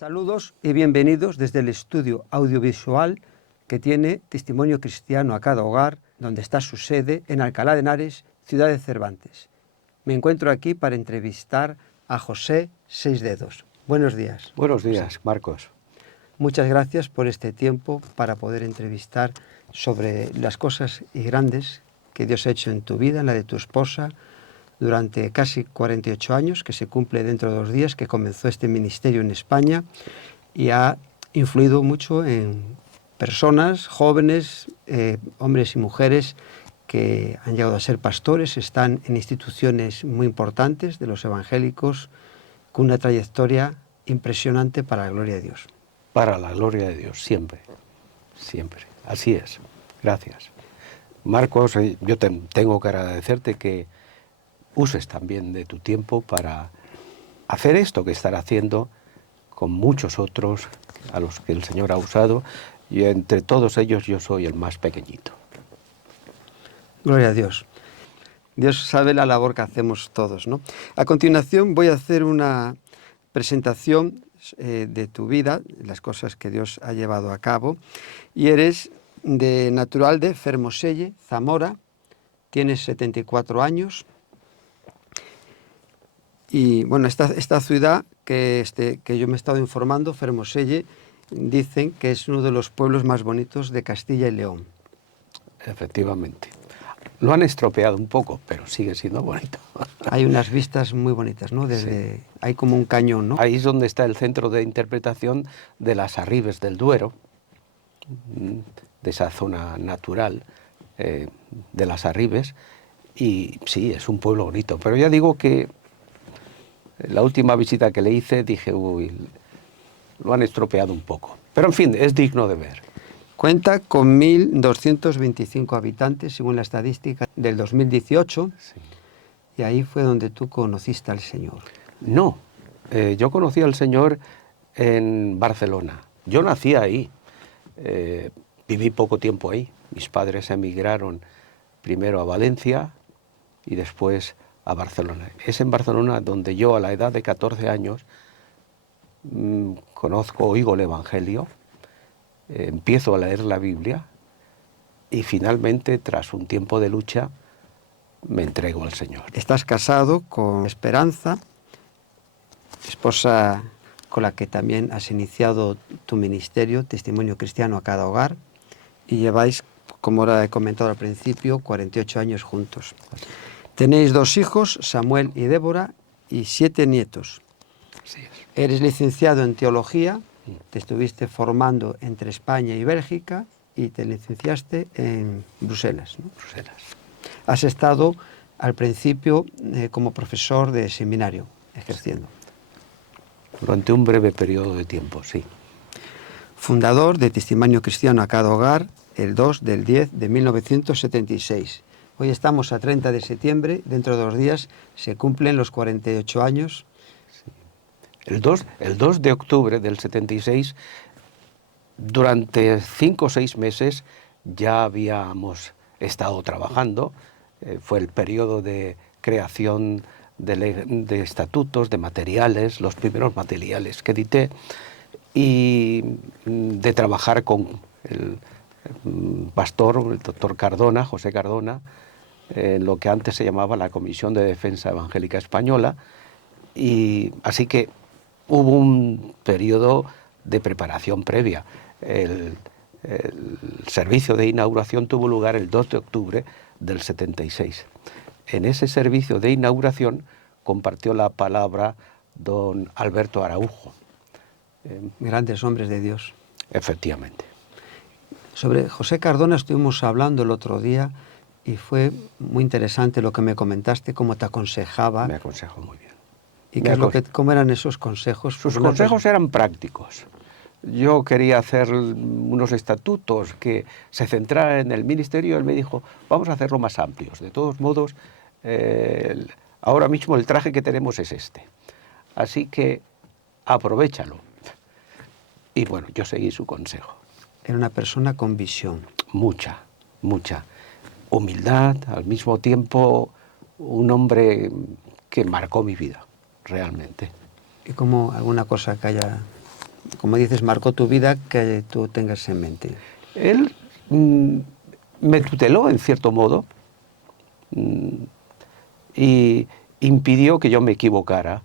Saludos y bienvenidos desde el estudio audiovisual que tiene Testimonio Cristiano a cada hogar, donde está su sede en Alcalá de Henares, ciudad de Cervantes. Me encuentro aquí para entrevistar a José Seisdedos. Buenos días. Buenos días, José. Marcos. Muchas gracias por este tiempo para poder entrevistar sobre las cosas y grandes que Dios ha hecho en tu vida, en la de tu esposa, durante casi 48 años, que se cumple dentro de 2 días, que comenzó este ministerio en España y ha influido mucho en personas, jóvenes, hombres y mujeres que han llegado a ser pastores, están en instituciones muy importantes de los evangélicos, con una trayectoria impresionante para la gloria de Dios. Para la gloria de Dios, siempre, siempre. Así es. Gracias. Marcos, yo tengo que agradecerte que uses también de tu tiempo para hacer esto que estar haciendo con muchos otros a los que el Señor ha usado, y entre todos ellos yo soy el más pequeñito. Gloria a Dios. Dios sabe la labor que hacemos todos, ¿no? A continuación voy a hacer una presentación de tu vida, las cosas que Dios ha llevado a cabo, y eres natural de Fermoselle, Zamora, tienes 74 años, y bueno, esta ciudad que yo me he estado informando, Fermoselle, dicen que es uno de los pueblos más bonitos de Castilla y León. Efectivamente. Lo han estropeado un poco, pero sigue siendo bonito. Hay unas vistas muy bonitas, ¿no? Sí. Hay como un cañón, ¿no? Ahí es donde está el centro de interpretación de las Arribes del Duero, de esa zona natural de las Arribes, y sí, es un pueblo bonito. Pero ya digo que la última visita que le hice dije, uy, lo han estropeado un poco. Pero en fin, es digno de ver. Cuenta con 1.225 habitantes, según la estadística del 2018, sí. Y ahí fue donde tú conociste al Señor. No, yo conocí al Señor en Barcelona. Yo nací ahí, viví poco tiempo ahí. Mis padres emigraron primero a Valencia y después a Barcelona. Es en Barcelona donde yo, a la edad de 14 años, oigo el Evangelio, empiezo a leer la Biblia y finalmente, tras un tiempo de lucha, me entrego al Señor. Estás casado con Esperanza, esposa con la que también has iniciado tu ministerio, Testimonio Cristiano a cada hogar, y lleváis, como ahora he comentado al principio, 48 años juntos. Tenéis 2 hijos, Samuel y Débora, y 7 nietos. Así es. Eres licenciado en Teología, te estuviste formando entre España y Bélgica y te licenciaste en Bruselas, ¿no? Bruselas. Has estado al principio como profesor de seminario, ejerciendo. Durante un breve periodo de tiempo, sí. Fundador de Testimonio Cristiano a cada hogar, el 2 del 10 de 1976. Hoy estamos a 30 de septiembre, dentro de 2 días se cumplen los 48 años. Sí. El 2 de octubre del 76, durante 5 o 6 meses ya habíamos estado trabajando. Fue el periodo de creación de estatutos, de materiales, los primeros materiales que edité, y de trabajar con el pastor, el doctor Cardona, José Cardona, lo que antes se llamaba la Comisión de Defensa Evangélica Española, y así que hubo un periodo de preparación previa. El servicio de inauguración tuvo lugar el 2 de octubre del 76. En ese servicio de inauguración compartió la palabra don Alberto Araujo. Grandes hombres de Dios. Efectivamente. Sobre José Cardona estuvimos hablando el otro día y fue muy interesante lo que me comentaste, cómo te aconsejaba. Me aconsejó muy bien. ¿Y cómo eran esos consejos? Sus consejos eran prácticos. Yo quería hacer unos estatutos que se centraran en el ministerio. Él me dijo, vamos a hacerlo más amplios. De todos modos, ahora mismo el traje que tenemos es este. Así que aprovéchalo. Y bueno, yo seguí su consejo. Era una persona con visión. Mucha, mucha. Humildad, al mismo tiempo un hombre que marcó mi vida, realmente. ¿Y como alguna cosa que haya como dices, marcó tu vida, que tú tengas en mente? Él me tuteló en cierto modo y impidió que yo me equivocara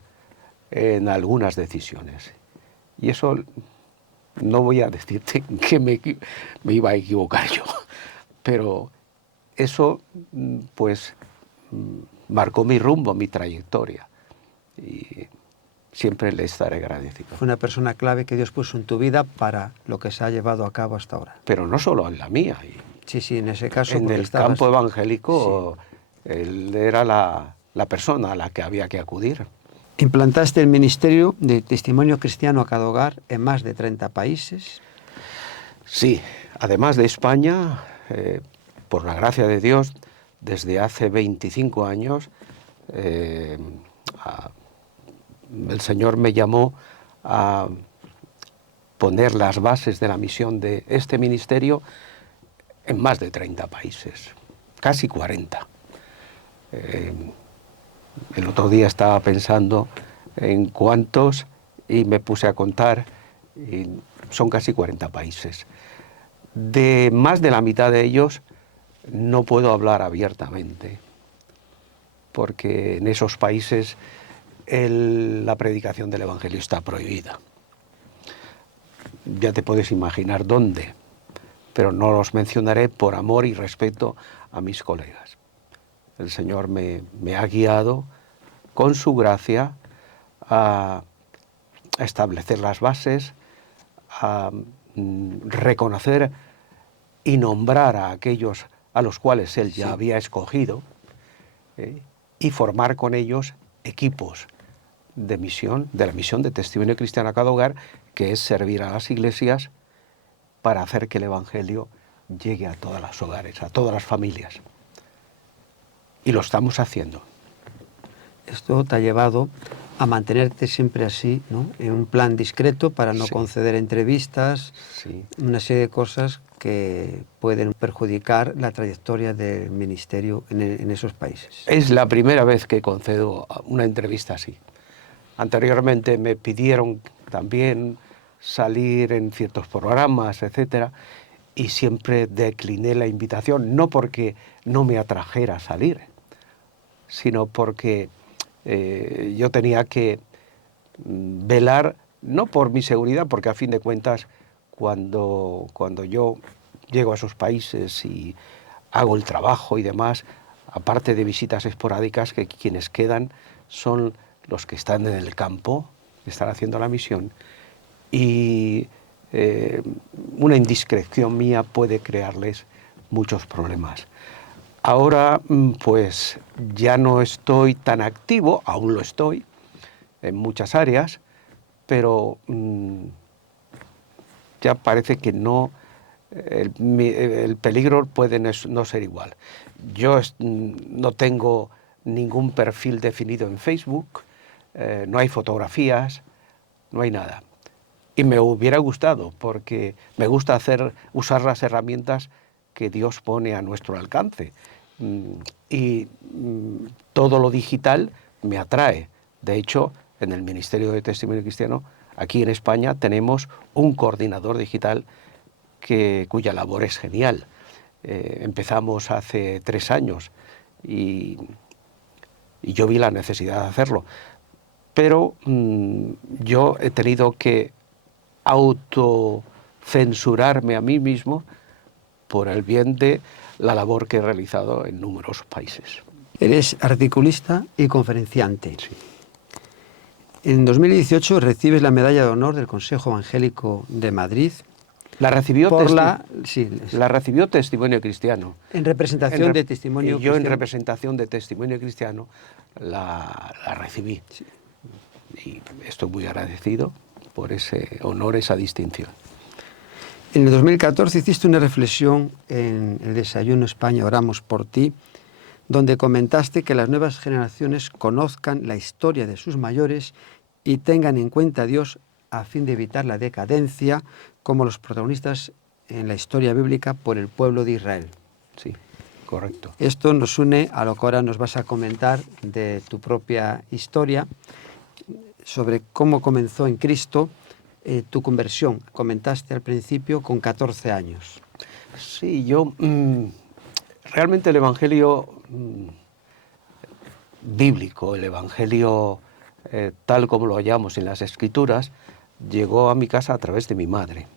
en algunas decisiones. Y eso no voy a decirte que me iba a equivocar yo, pero eso pues marcó mi rumbo, mi trayectoria. Y siempre le estaré agradecido. Fue una persona clave que Dios puso en tu vida para lo que se ha llevado a cabo hasta ahora. Pero no solo en la mía. Sí, sí, en ese caso. En el campo evangélico, sí, él era la persona a la que había que acudir. Implantaste el Ministerio de Testimonio Cristiano a Cada Hogar en más de 30 países. Sí, además de España, por la gracia de Dios, desde hace 25 años, el Señor me llamó a poner las bases de la misión de este ministerio en más de 30 países, casi 40. El otro día estaba pensando en cuántos y me puse a contar, y son casi 40 países. De más de la mitad de ellos no puedo hablar abiertamente, porque en esos países la predicación del Evangelio está prohibida. Ya te puedes imaginar dónde, pero no los mencionaré por amor y respeto a mis colegas. El Señor me ha guiado con su gracia a establecer las bases, a reconocer y nombrar a aquellos a los cuales Él ya había escogido, y formar con ellos equipos de misión, de la misión de Testimonio Cristiano a Cada Hogar, que es servir a las iglesias para hacer que el Evangelio llegue a todos los hogares, a todas las familias. Y lo estamos haciendo. Esto te ha llevado a mantenerte siempre así, ¿no?, en un plan discreto para no conceder entrevistas, una serie de cosas que pueden perjudicar la trayectoria del ministerio en esos países. Es la primera vez que concedo una entrevista así. Anteriormente me pidieron también salir en ciertos programas, etcétera, y siempre decliné la invitación, no porque no me atrajera salir, sino porque yo tenía que velar, no por mi seguridad, porque a fin de cuentas, cuando yo llego a esos países y hago el trabajo y demás, aparte de visitas esporádicas, que quienes quedan son los que están en el campo, que están haciendo la misión, y una indiscreción mía puede crearles muchos problemas. Ahora, pues, ya no estoy tan activo, aún lo estoy, en muchas áreas, pero ya parece que no, el peligro puede no ser igual. Yo no tengo ningún perfil definido en Facebook, no hay fotografías, no hay nada. Y me hubiera gustado, porque me gusta usar las herramientas que Dios pone a nuestro alcance. Y todo lo digital me atrae. De hecho, en el Ministerio de Testimonio Cristiano, aquí en España, tenemos un coordinador digital cuya labor es genial. Empezamos hace 3 años y yo vi la necesidad de hacerlo. Pero yo he tenido que autocensurarme a mí mismo por el bien de la labor que he realizado en numerosos países. Eres articulista y conferenciante. Sí. En 2018 recibes la Medalla de Honor del Consejo Evangélico de Madrid. La recibió, la recibió Testimonio Cristiano. En representación de Testimonio Cristiano. Y yo en representación de Testimonio Cristiano la recibí. Sí. Y estoy muy agradecido por ese honor, esa distinción. En el 2014 hiciste una reflexión en el Desayuno España, Oramos por ti, donde comentaste que las nuevas generaciones conozcan la historia de sus mayores y tengan en cuenta a Dios a fin de evitar la decadencia como los protagonistas en la historia bíblica por el pueblo de Israel. Sí, correcto. Esto nos une a lo que ahora nos vas a comentar de tu propia historia, sobre cómo comenzó en Cristo tu conversión, comentaste al principio, con 14 años. Sí, yo realmente el Evangelio bíblico, el Evangelio tal como lo hallamos en las Escrituras, llegó a mi casa a través de mi madre.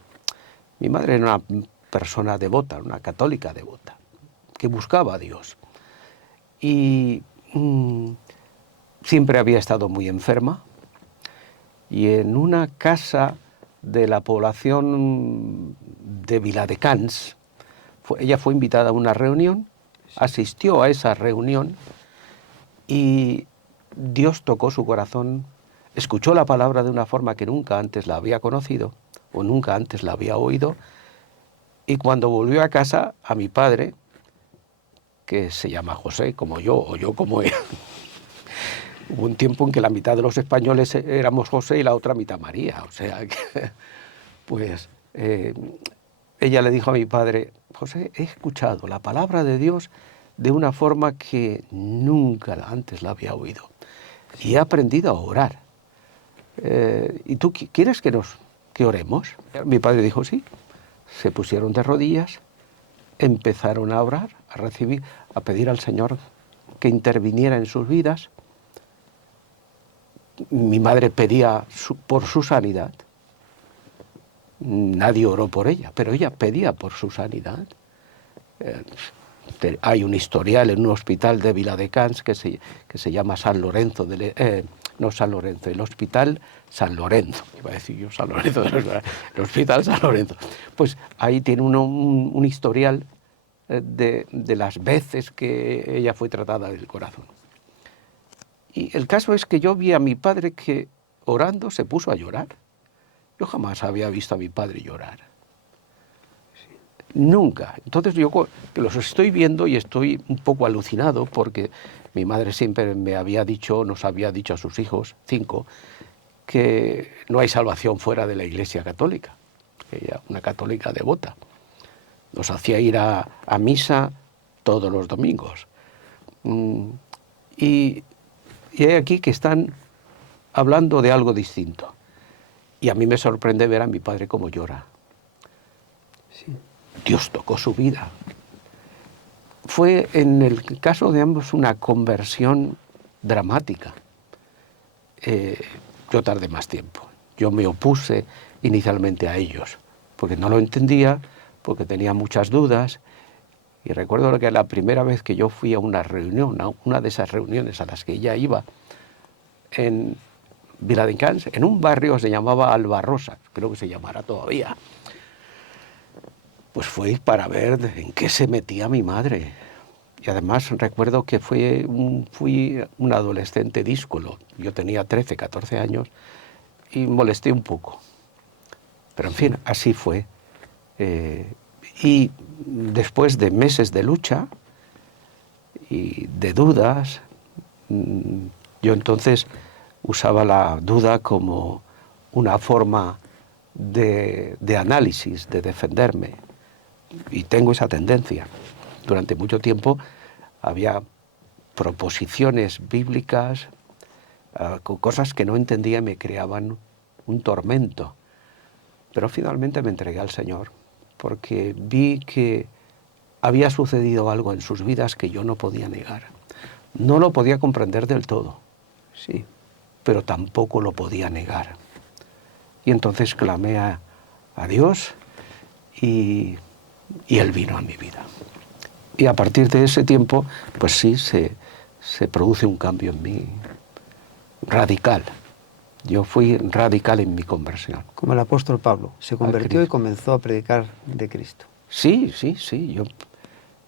Mi madre era una persona devota, una católica devota, que buscaba a Dios. Y siempre había estado muy enferma, y en una casa de la población de Viladecans, ella fue invitada a una reunión, asistió a esa reunión y Dios tocó su corazón, escuchó la palabra de una forma que nunca antes la había conocido o nunca antes la había oído, y cuando volvió a casa, a mi padre, que se llama José como yo o yo como él, hubo un tiempo en que la mitad de los españoles éramos José y la otra mitad María, o sea que, pues ella le dijo a mi padre: José, he escuchado la palabra de Dios de una forma que nunca antes la había oído y he aprendido a orar. ¿Y tú quieres que oremos? Mi padre dijo sí. Se pusieron de rodillas, empezaron a orar, a recibir, a pedir al Señor que interviniera en sus vidas. Mi madre pedía por su sanidad. Nadie oró por ella, pero ella pedía por su sanidad. Hay un historial en un hospital de Viladecans que se llama San Lorenzo, no San Lorenzo, el hospital San Lorenzo, iba a decir yo San Lorenzo, el hospital San Lorenzo. Pues ahí tiene un historial de las veces que ella fue tratada del corazón. Y el caso es que yo vi a mi padre que orando se puso a llorar. Yo jamás había visto a mi padre llorar. Nunca. Entonces yo que los estoy viendo y estoy un poco alucinado porque mi madre siempre nos había dicho a sus hijos, 5, que no hay salvación fuera de la Iglesia católica. Ella, una católica devota, nos hacía ir a misa todos los domingos. Y hay aquí que están hablando de algo distinto. Y a mí me sorprende ver a mi padre cómo llora. Sí. Dios tocó su vida. Fue en el caso de ambos una conversión dramática. Yo tardé más tiempo. Yo me opuse inicialmente a ellos, porque no lo entendía, porque tenía muchas dudas. Y recuerdo que la primera vez que yo fui a una reunión, a una de esas reuniones a las que ella iba, en Viladecans, en un barrio que se llamaba Albarrosa, creo que se llamará todavía, pues fue para ver en qué se metía mi madre. Y además recuerdo que fui un adolescente díscolo. Yo tenía 13, 14 años y molesté un poco. Pero en fin, así fue. Y después de meses de lucha y de dudas, yo entonces usaba la duda como una forma de análisis, de defenderme. Y tengo esa tendencia. Durante mucho tiempo había proposiciones bíblicas, cosas que no entendía y me creaban un tormento. Pero finalmente me entregué al Señor, porque vi que había sucedido algo en sus vidas que yo no podía negar. No lo podía comprender del todo, sí, pero tampoco lo podía negar. Y entonces clamé a Dios y Él vino a mi vida. Y a partir de ese tiempo, pues sí, se produce un cambio en mí radical. Yo fui radical en mi conversión. Como el apóstol Pablo, se convirtió y comenzó a predicar de Cristo. Sí.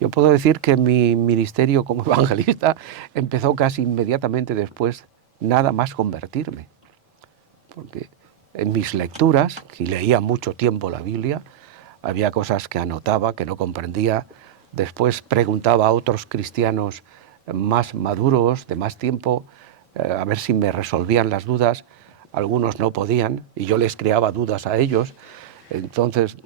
Yo puedo decir que mi ministerio como evangelista empezó casi inmediatamente después, nada más convertirme. Porque en mis lecturas, que leía mucho tiempo la Biblia, había cosas que anotaba, que no comprendía. Después preguntaba a otros cristianos más maduros, de más tiempo, a ver si me resolvían las dudas. Algunos no podían y yo les creaba dudas a ellos. Entonces,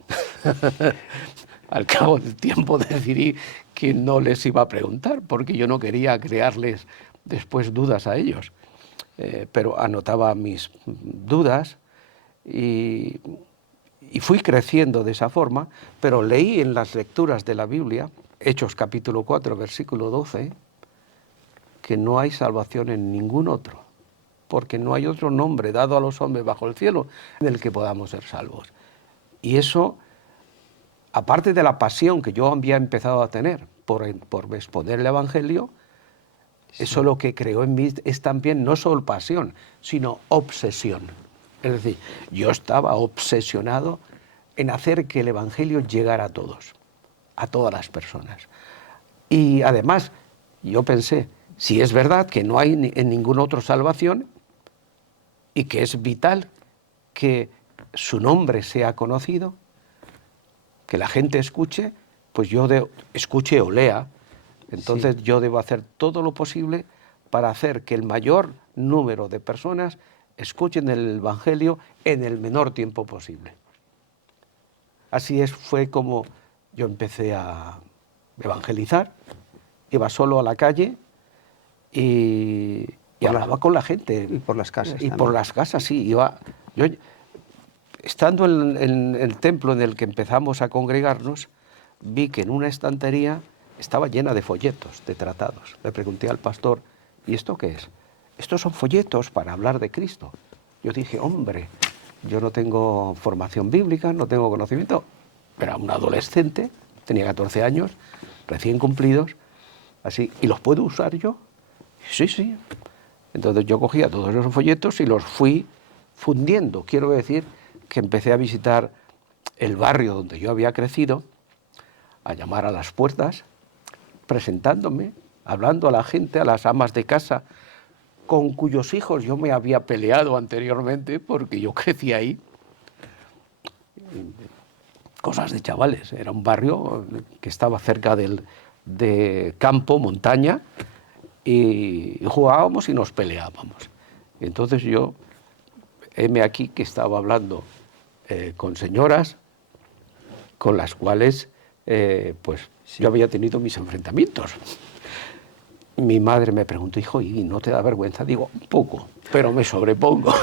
al cabo del tiempo decidí que no les iba a preguntar porque yo no quería crearles después dudas a ellos. Pero anotaba mis dudas y fui creciendo de esa forma, pero leí en las lecturas de la Biblia, Hechos capítulo 4, versículo 12, que no hay salvación en ningún otro, porque no hay otro nombre dado a los hombres bajo el cielo en el que podamos ser salvos. Y eso, aparte de la pasión que yo había empezado a tener por exponer el Evangelio, sí, eso lo que creó en mí es también no solo pasión, sino obsesión. Es decir, yo estaba obsesionado en hacer que el Evangelio llegara a todos, a todas las personas. Y además, yo pensé, si es verdad que no hay en ningún otro salvación y que es vital que su nombre sea conocido, que la gente escuche, pues yo escuche o lea, entonces sí, yo debo hacer todo lo posible para hacer que el mayor número de personas escuchen el Evangelio en el menor tiempo posible. Así fue como yo empecé a evangelizar, iba solo a la calle y hablaba con la gente. Y por las casas. Y también. Por las casas, sí. Yo, estando en el templo en el que empezamos a congregarnos, vi que en una estantería estaba llena de folletos, de tratados. Le pregunté al pastor, ¿y esto qué es? Estos son folletos para hablar de Cristo. Yo dije, hombre, yo no tengo formación bíblica, no tengo conocimiento. Era un adolescente, tenía 14 años, recién cumplidos, así, ¿y los puedo usar yo? Sí, sí. Entonces yo cogía todos esos folletos y los fui fundiendo. Quiero decir que empecé a visitar el barrio donde yo había crecido, a llamar a las puertas, presentándome, hablando a la gente, a las amas de casa, con cuyos hijos yo me había peleado anteriormente, porque yo crecí ahí. Cosas de chavales. Era un barrio que estaba cerca de campo, montaña, y jugábamos y nos peleábamos. Entonces yo, heme aquí que estaba hablando con señoras con las cuales pues sí, yo había tenido mis enfrentamientos. Mi madre me preguntó, hijo, ¿y no te da vergüenza? Digo, un poco, pero me sobrepongo.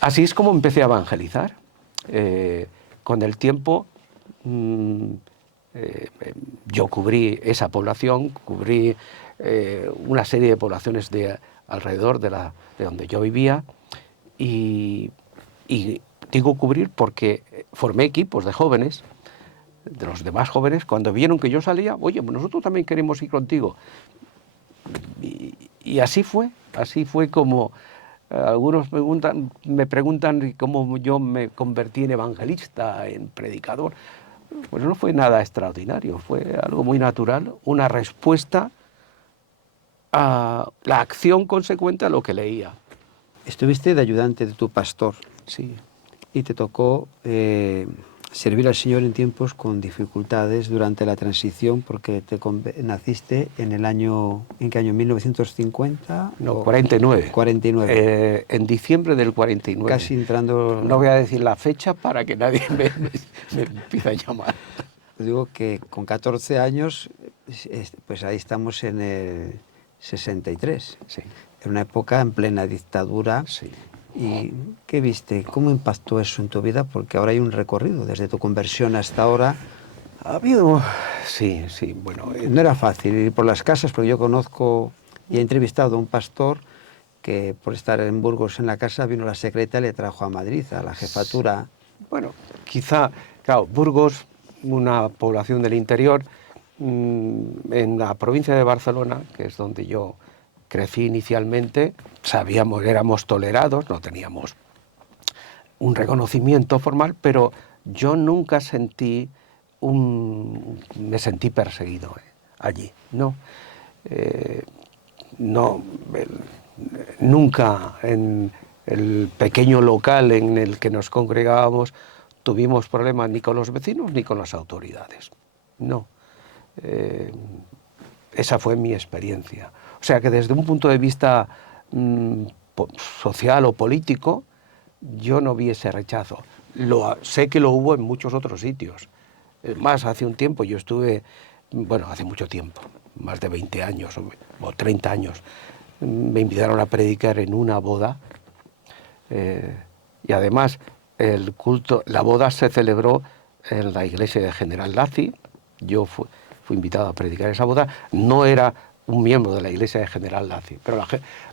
Así es como empecé a evangelizar. Con el tiempo yo cubrí esa población, cubrí una serie de poblaciones alrededor de donde yo vivía y digo cubrir porque formé equipos de jóvenes, de los demás jóvenes, cuando vieron que yo salía, oye, pues nosotros también queremos ir contigo. Y así fue como algunos me preguntan cómo yo me convertí en evangelista, en predicador. Pues no fue nada extraordinario, fue algo muy natural, una respuesta a la acción consecuente a lo que leía. Estuviste de ayudante de tu pastor. Sí. Y te tocó servir al Señor en tiempos con dificultades durante la transición, porque naciste en el año, ¿en qué año? ¿1950? No, 49. 49. En diciembre del 49. Casi entrando... No voy a decir la fecha para que nadie me empiece a llamar. Digo que con 14 años, pues ahí estamos en el 63. Sí. En una época en plena dictadura. Sí. ¿Y qué viste? ¿Cómo impactó eso en tu vida? Porque ahora hay un recorrido, desde tu conversión hasta ahora. Ha habido... Sí, bueno... No era fácil ir por las casas, porque yo conozco y he entrevistado a un pastor que por estar en Burgos en la casa vino la secreta y le trajo a Madrid, a la jefatura. Bueno, quizá, claro, Burgos, una población del interior, en la provincia de Barcelona, que es donde yo crecí inicialmente, éramos tolerados, no teníamos un reconocimiento formal, pero yo nunca me sentí perseguido allí, no. Nunca en el pequeño local en el que nos congregábamos tuvimos problemas ni con los vecinos ni con las autoridades, no. Esa fue mi experiencia. O sea que desde un punto de vista social o político, yo no vi ese rechazo. Sé que lo hubo en muchos otros sitios. Más, hace un tiempo yo estuve, bueno, hace mucho tiempo, más de 20 años o 30 años, me invitaron a predicar en una boda Y además el culto, la boda se celebró en la iglesia de General Lacy. Yo fui invitado a predicar esa boda. No era un miembro de la iglesia de General Lacy, pero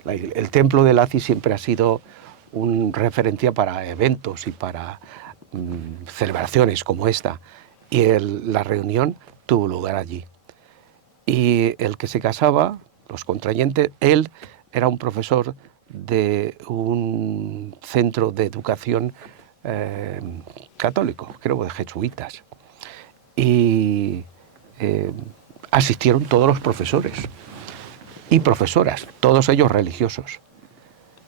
el templo de Lacy siempre ha sido un referencia para eventos y para celebraciones como esta. Y la reunión tuvo lugar allí. Y el que se casaba, los contrayentes, él era un profesor de un centro de educación católico, creo de jesuitas. Y asistieron todos los profesores y profesoras, todos ellos religiosos.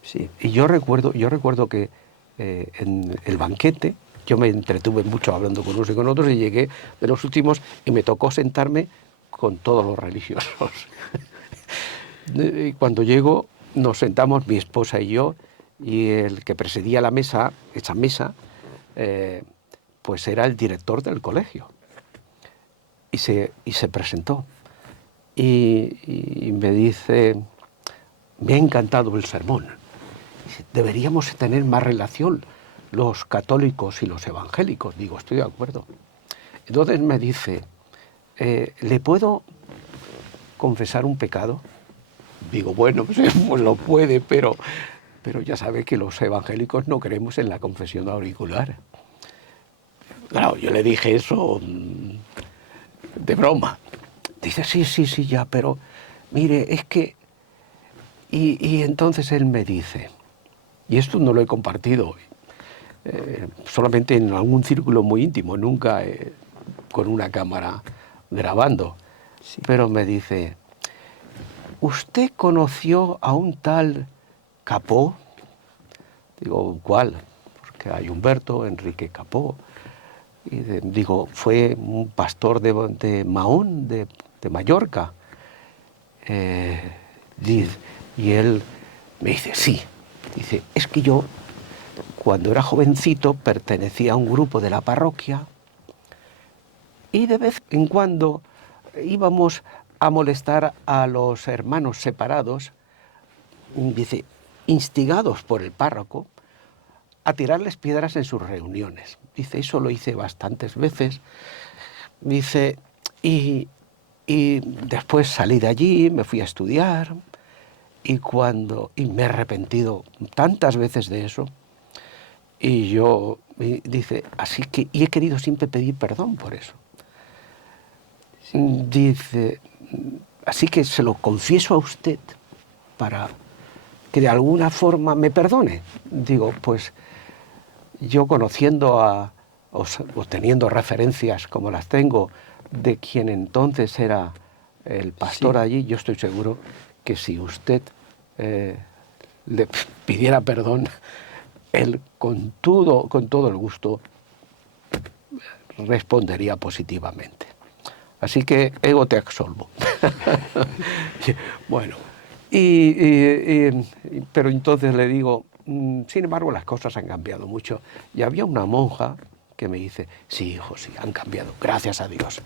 Sí. Y yo recuerdo que en el banquete yo me entretuve mucho hablando con unos y con otros y llegué de los últimos y me tocó sentarme con todos los religiosos. Y cuando llego nos sentamos mi esposa y yo, y el que presidía la mesa, esa mesa, pues era el director del colegio. Y se presentó. Y me dice, me ha encantado el sermón. Dice, deberíamos tener más relación los católicos y los evangélicos. Digo, estoy de acuerdo. Entonces me dice, ¿le puedo confesar un pecado? Digo, bueno, pues lo puede, pero ya sabe que los evangélicos no creemos en la confesión auricular. Claro, yo le dije eso de broma. Dice, sí, ya, pero mire, es que... Y entonces él me dice, y esto no lo he compartido, solamente en algún círculo muy íntimo, nunca con una cámara grabando, sí. Pero me dice, ¿usted conoció a un tal Capó? Digo, ¿cuál? Porque hay Humberto Enrique Capó. Y digo, fue un pastor de Mahón, de Mallorca. Y él me dice, sí. Dice, es que yo, cuando era jovencito, pertenecía a un grupo de la parroquia y de vez en cuando íbamos a molestar a los hermanos separados, dice, instigados por el párroco, a tirarles piedras en sus reuniones. Dice, eso lo hice bastantes veces. Dice, y después salí de allí, me fui a estudiar, y me he arrepentido tantas veces de eso. Y dice, así que, y he querido siempre pedir perdón por eso. Dice, así que se lo confieso a usted para que de alguna forma me perdone. Digo, pues yo conociendo o teniendo referencias como las tengo de quien entonces era el pastor allí, yo estoy seguro que si usted le pidiera perdón, él con todo el gusto respondería positivamente. Así que ego te absolvo. Bueno, pero entonces le digo, sin embargo las cosas han cambiado mucho. Y había una monja que me dice, sí, hijo, sí, han cambiado, gracias a Dios.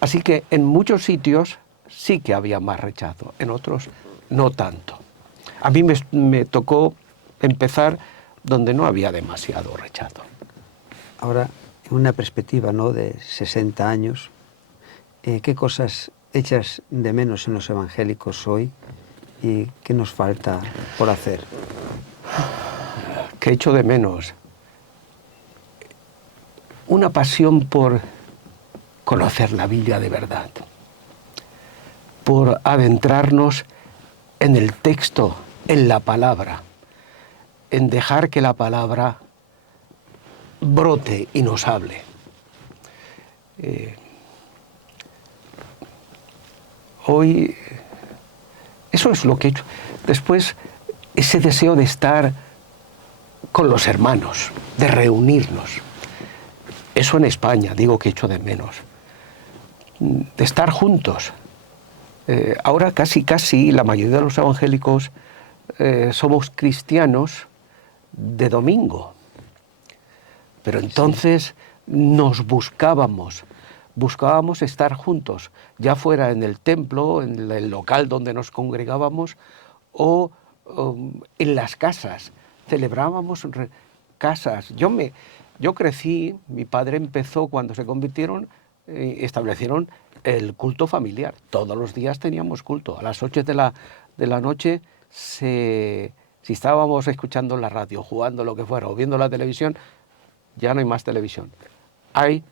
Así que en muchos sitios sí que había más rechazo, en otros no tanto. A mí me tocó empezar donde no había demasiado rechazo. Ahora, en una perspectiva, ¿no?, de 60 años, ¿qué cosas echas de menos en los evangélicos hoy y qué nos falta por hacer? ¿Qué echo de menos? Una pasión por conocer la Biblia de verdad, por adentrarnos en el texto, en la palabra, en dejar que la palabra brote y nos hable. Hoy, eso es lo que he hecho. Después, ese deseo de estar con los hermanos, de reunirnos. Eso en España, digo que echo de menos. De estar juntos. Ahora casi la mayoría de los evangélicos somos cristianos de domingo. Pero entonces nos buscábamos estar juntos, ya fuera en el templo, en el local donde nos congregábamos o en las casas, celebrábamos casas. Yo crecí, mi padre empezó cuando se convirtieron, establecieron el culto familiar. Todos los días teníamos culto. A las 8 de la noche, si estábamos escuchando la radio, jugando lo que fuera, o viendo la televisión, ya no hay más televisión. Hay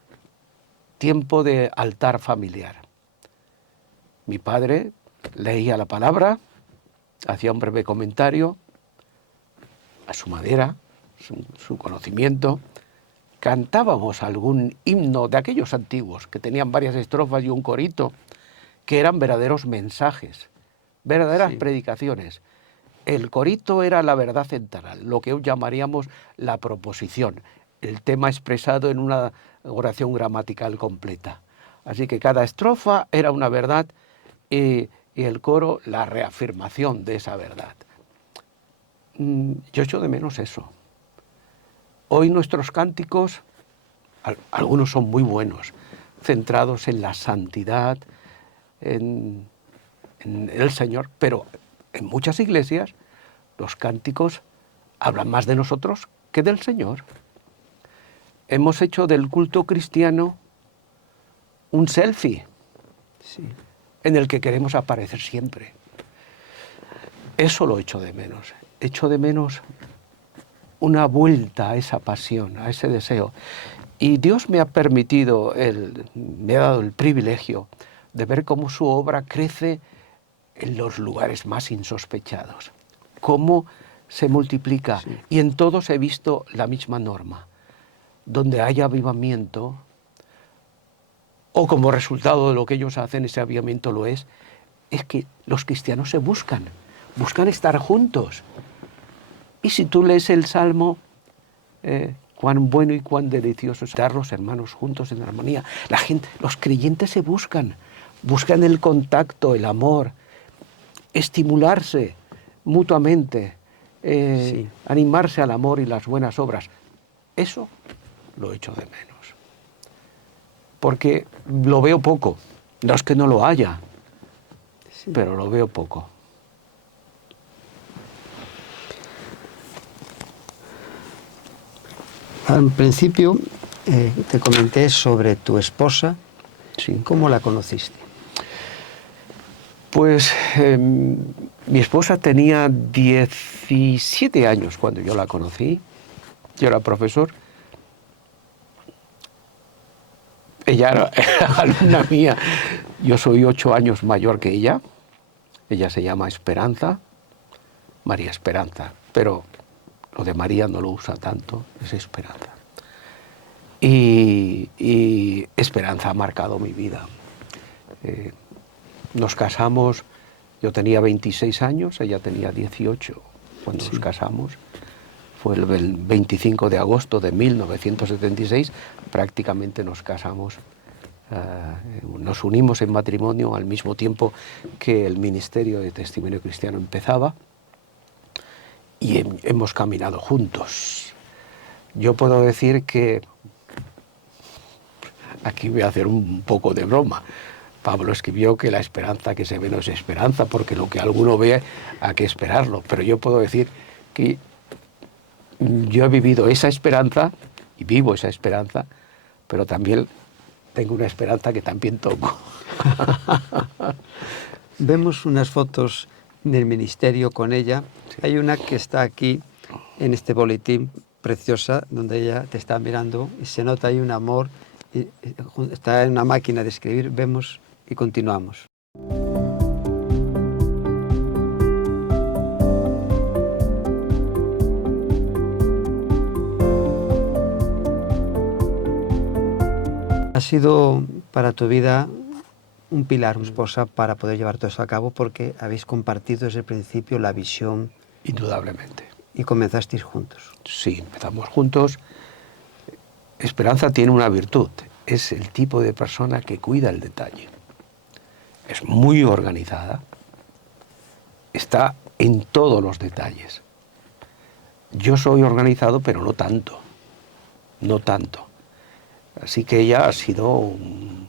tiempo de altar familiar. Mi padre leía la palabra, hacía un breve comentario a su manera, su conocimiento. Cantábamos algún himno de aquellos antiguos que tenían varias estrofas y un corito, que eran verdaderos mensajes, verdaderas predicaciones. El corito era la verdad central, lo que hoy llamaríamos la proposición, el tema expresado en una oración gramatical completa. Así que cada estrofa era una verdad y el coro la reafirmación de esa verdad. Yo echo de menos eso. Hoy nuestros cánticos, algunos son muy buenos, centrados en la santidad, en el Señor, pero en muchas iglesias los cánticos hablan más de nosotros que del Señor. Hemos hecho del culto cristiano un selfie, en el que queremos aparecer siempre. Eso lo echo de menos. Echo de menos una vuelta a esa pasión, a ese deseo. Y Dios me ha permitido, me ha dado el privilegio de ver cómo su obra crece en los lugares más insospechados, cómo se multiplica. Sí. Y en todos he visto la misma norma. Donde haya avivamiento, o como resultado de lo que ellos hacen, ese avivamiento lo es que los cristianos se buscan estar juntos. Y si tú lees el Salmo, cuán bueno y cuán delicioso es estar los hermanos juntos en armonía. La gente, los creyentes se buscan el contacto, el amor, estimularse mutuamente, animarse al amor y las buenas obras. Eso lo echo de menos. Porque lo veo poco. No es que no lo haya, pero lo veo poco. Al principio te comenté sobre tu esposa. Sí. ¿Cómo la conociste? Pues mi esposa tenía 17 años cuando yo la conocí. Yo era profesor. Ella era alumna mía. Yo soy 8 años mayor que ella. Ella se llama Esperanza, María Esperanza, pero lo de María no lo usa tanto, es Esperanza. Y Esperanza ha marcado mi vida. Nos casamos, yo tenía 26 años, ella tenía 18 cuando nos casamos. Fue el 25 de agosto de 1976, prácticamente nos casamos, nos unimos en matrimonio al mismo tiempo que el Ministerio de Testimonio Cristiano empezaba y hemos caminado juntos. Yo puedo decir que, aquí voy a hacer un poco de broma, Pablo escribió que la esperanza que se ve no es esperanza, porque lo que alguno ve hay que esperarlo, pero yo puedo decir que yo he vivido esa esperanza y vivo esa esperanza, pero también tengo una esperanza que también toco. Vemos unas fotos del ministerio con ella. Sí. Hay una que está aquí en este boletín, preciosa, donde ella te está mirando y se nota ahí un amor. Y está en una máquina de escribir. Vemos y continuamos. Ha sido para tu vida un pilar, una esposa, para poder llevar todo eso a cabo, porque habéis compartido desde el principio la visión. Indudablemente. Y comenzasteis juntos. Sí, empezamos juntos. Esperanza tiene una virtud, es el tipo de persona que cuida el detalle. Es muy organizada, está en todos los detalles. Yo soy organizado, pero no tanto, no tanto. Así que ella ha sido un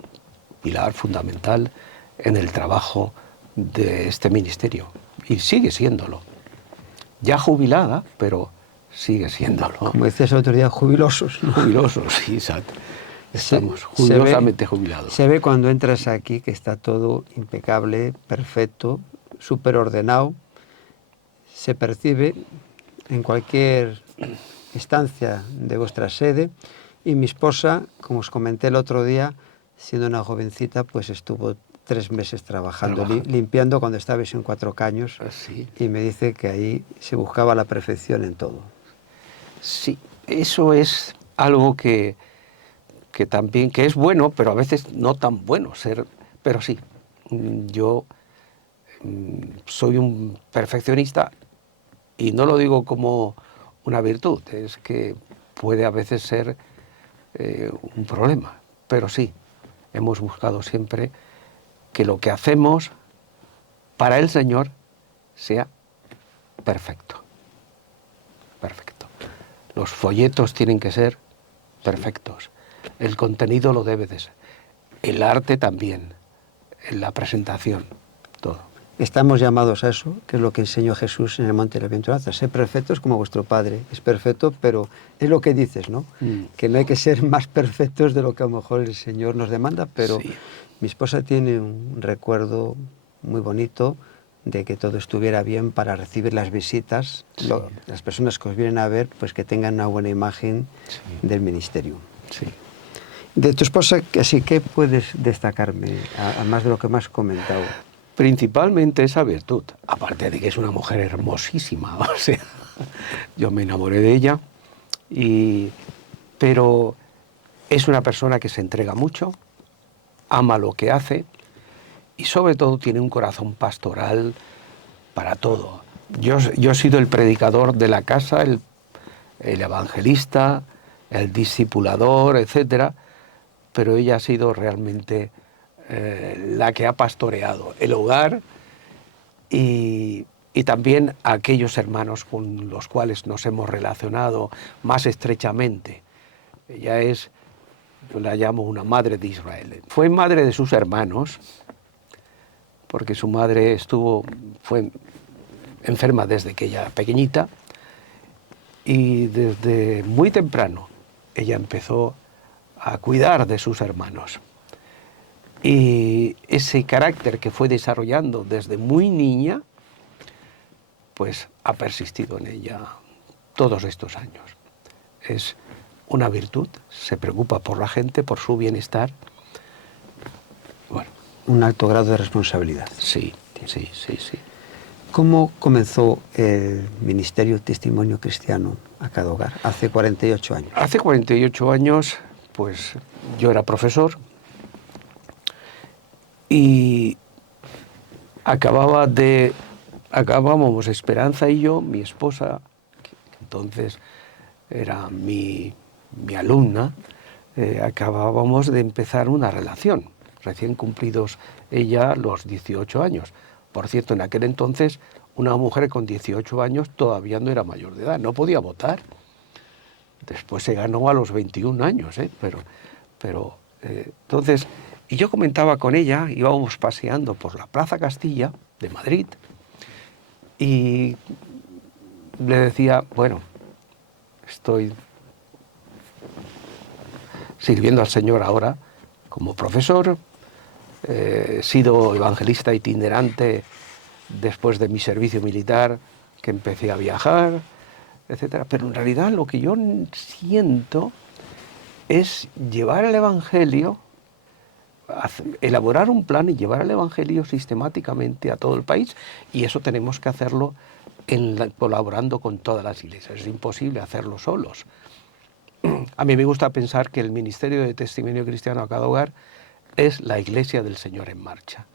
pilar fundamental en el trabajo de este ministerio y sigue siéndolo. Ya jubilada, pero sigue siéndolo. Como decías el otro día, jubilosos, ¿no? Jubilosos, sí, exacto. Estamos Se jubilosamente jubilados. Se ve cuando entras aquí que está todo impecable, perfecto, súper ordenado. Se percibe en cualquier estancia de vuestra sede. Y mi esposa, como os comenté el otro día, siendo una jovencita, pues estuvo 3 meses trabajando, limpiando cuando estabais en 4 caños. Sí. Y me dice que ahí se buscaba la perfección en todo. Sí, eso es algo que también, que es bueno, pero a veces no tan bueno ser, pero sí, yo soy un perfeccionista y no lo digo como una virtud, es que puede a veces ser un problema, pero sí, hemos buscado siempre que lo que hacemos para el Señor sea perfecto, perfecto. Los folletos tienen que ser perfectos. El contenido lo debe de ser. El arte también. La presentación. Todo. Estamos llamados a eso, que es lo que enseñó Jesús en el Monte de la Bienaventuranza. Ser perfectos como vuestro Padre. Es perfecto, pero es lo que dices, ¿no? Que no hay que ser más perfectos de lo que a lo mejor el Señor nos demanda, pero sí. Mi esposa tiene un recuerdo muy bonito de que todo estuviera bien para recibir las visitas, sí. Las personas que os vienen a ver, pues que tengan una buena imagen sí. del ministerio. Sí. De tu esposa, así que puedes destacarme, además de lo que me has comentado. Principalmente esa virtud, aparte de que es una mujer hermosísima, o sea, yo me enamoré de ella, pero es una persona que se entrega mucho, ama lo que hace y sobre todo tiene un corazón pastoral para todo. Yo he sido el predicador de la casa, el evangelista, el discipulador, etcétera, pero ella ha sido realmente la que ha pastoreado el hogar y también a aquellos hermanos con los cuales nos hemos relacionado más estrechamente. Ella es, yo la llamo una madre de Israel. Fue madre de sus hermanos, porque su madre fue enferma desde que ella era pequeñita y desde muy temprano ella empezó a cuidar de sus hermanos. Y ese carácter que fue desarrollando desde muy niña, pues ha persistido en ella todos estos años. Es una virtud, se preocupa por la gente, por su bienestar. Bueno. Un alto grado de responsabilidad. Sí, sí, sí, sí. ¿Cómo comenzó el Ministerio Testimonio Cristiano a cada hogar? Hace 48 años. Hace 48 años, pues yo era profesor y acabábamos Esperanza y yo, mi esposa, que entonces era mi alumna, acabábamos de empezar una relación, recién cumplidos ella los 18 años. Por cierto, en aquel entonces una mujer con 18 años todavía no era mayor de edad, no podía votar. Después se ganó a los 21 años, entonces, y yo comentaba con ella, íbamos paseando por la Plaza Castilla de Madrid y le decía, bueno, estoy sirviendo al Señor ahora como profesor, he sido evangelista itinerante después de mi servicio militar, que empecé a viajar, etcétera. Pero en realidad lo que yo siento es llevar el Evangelio, elaborar un plan y llevar el Evangelio sistemáticamente a todo el país, y eso tenemos que hacerlo colaborando con todas las iglesias. Es imposible hacerlo solos. A mí me gusta pensar que el Ministerio de Testimonio Cristiano a cada hogar es la Iglesia del Señor en marcha,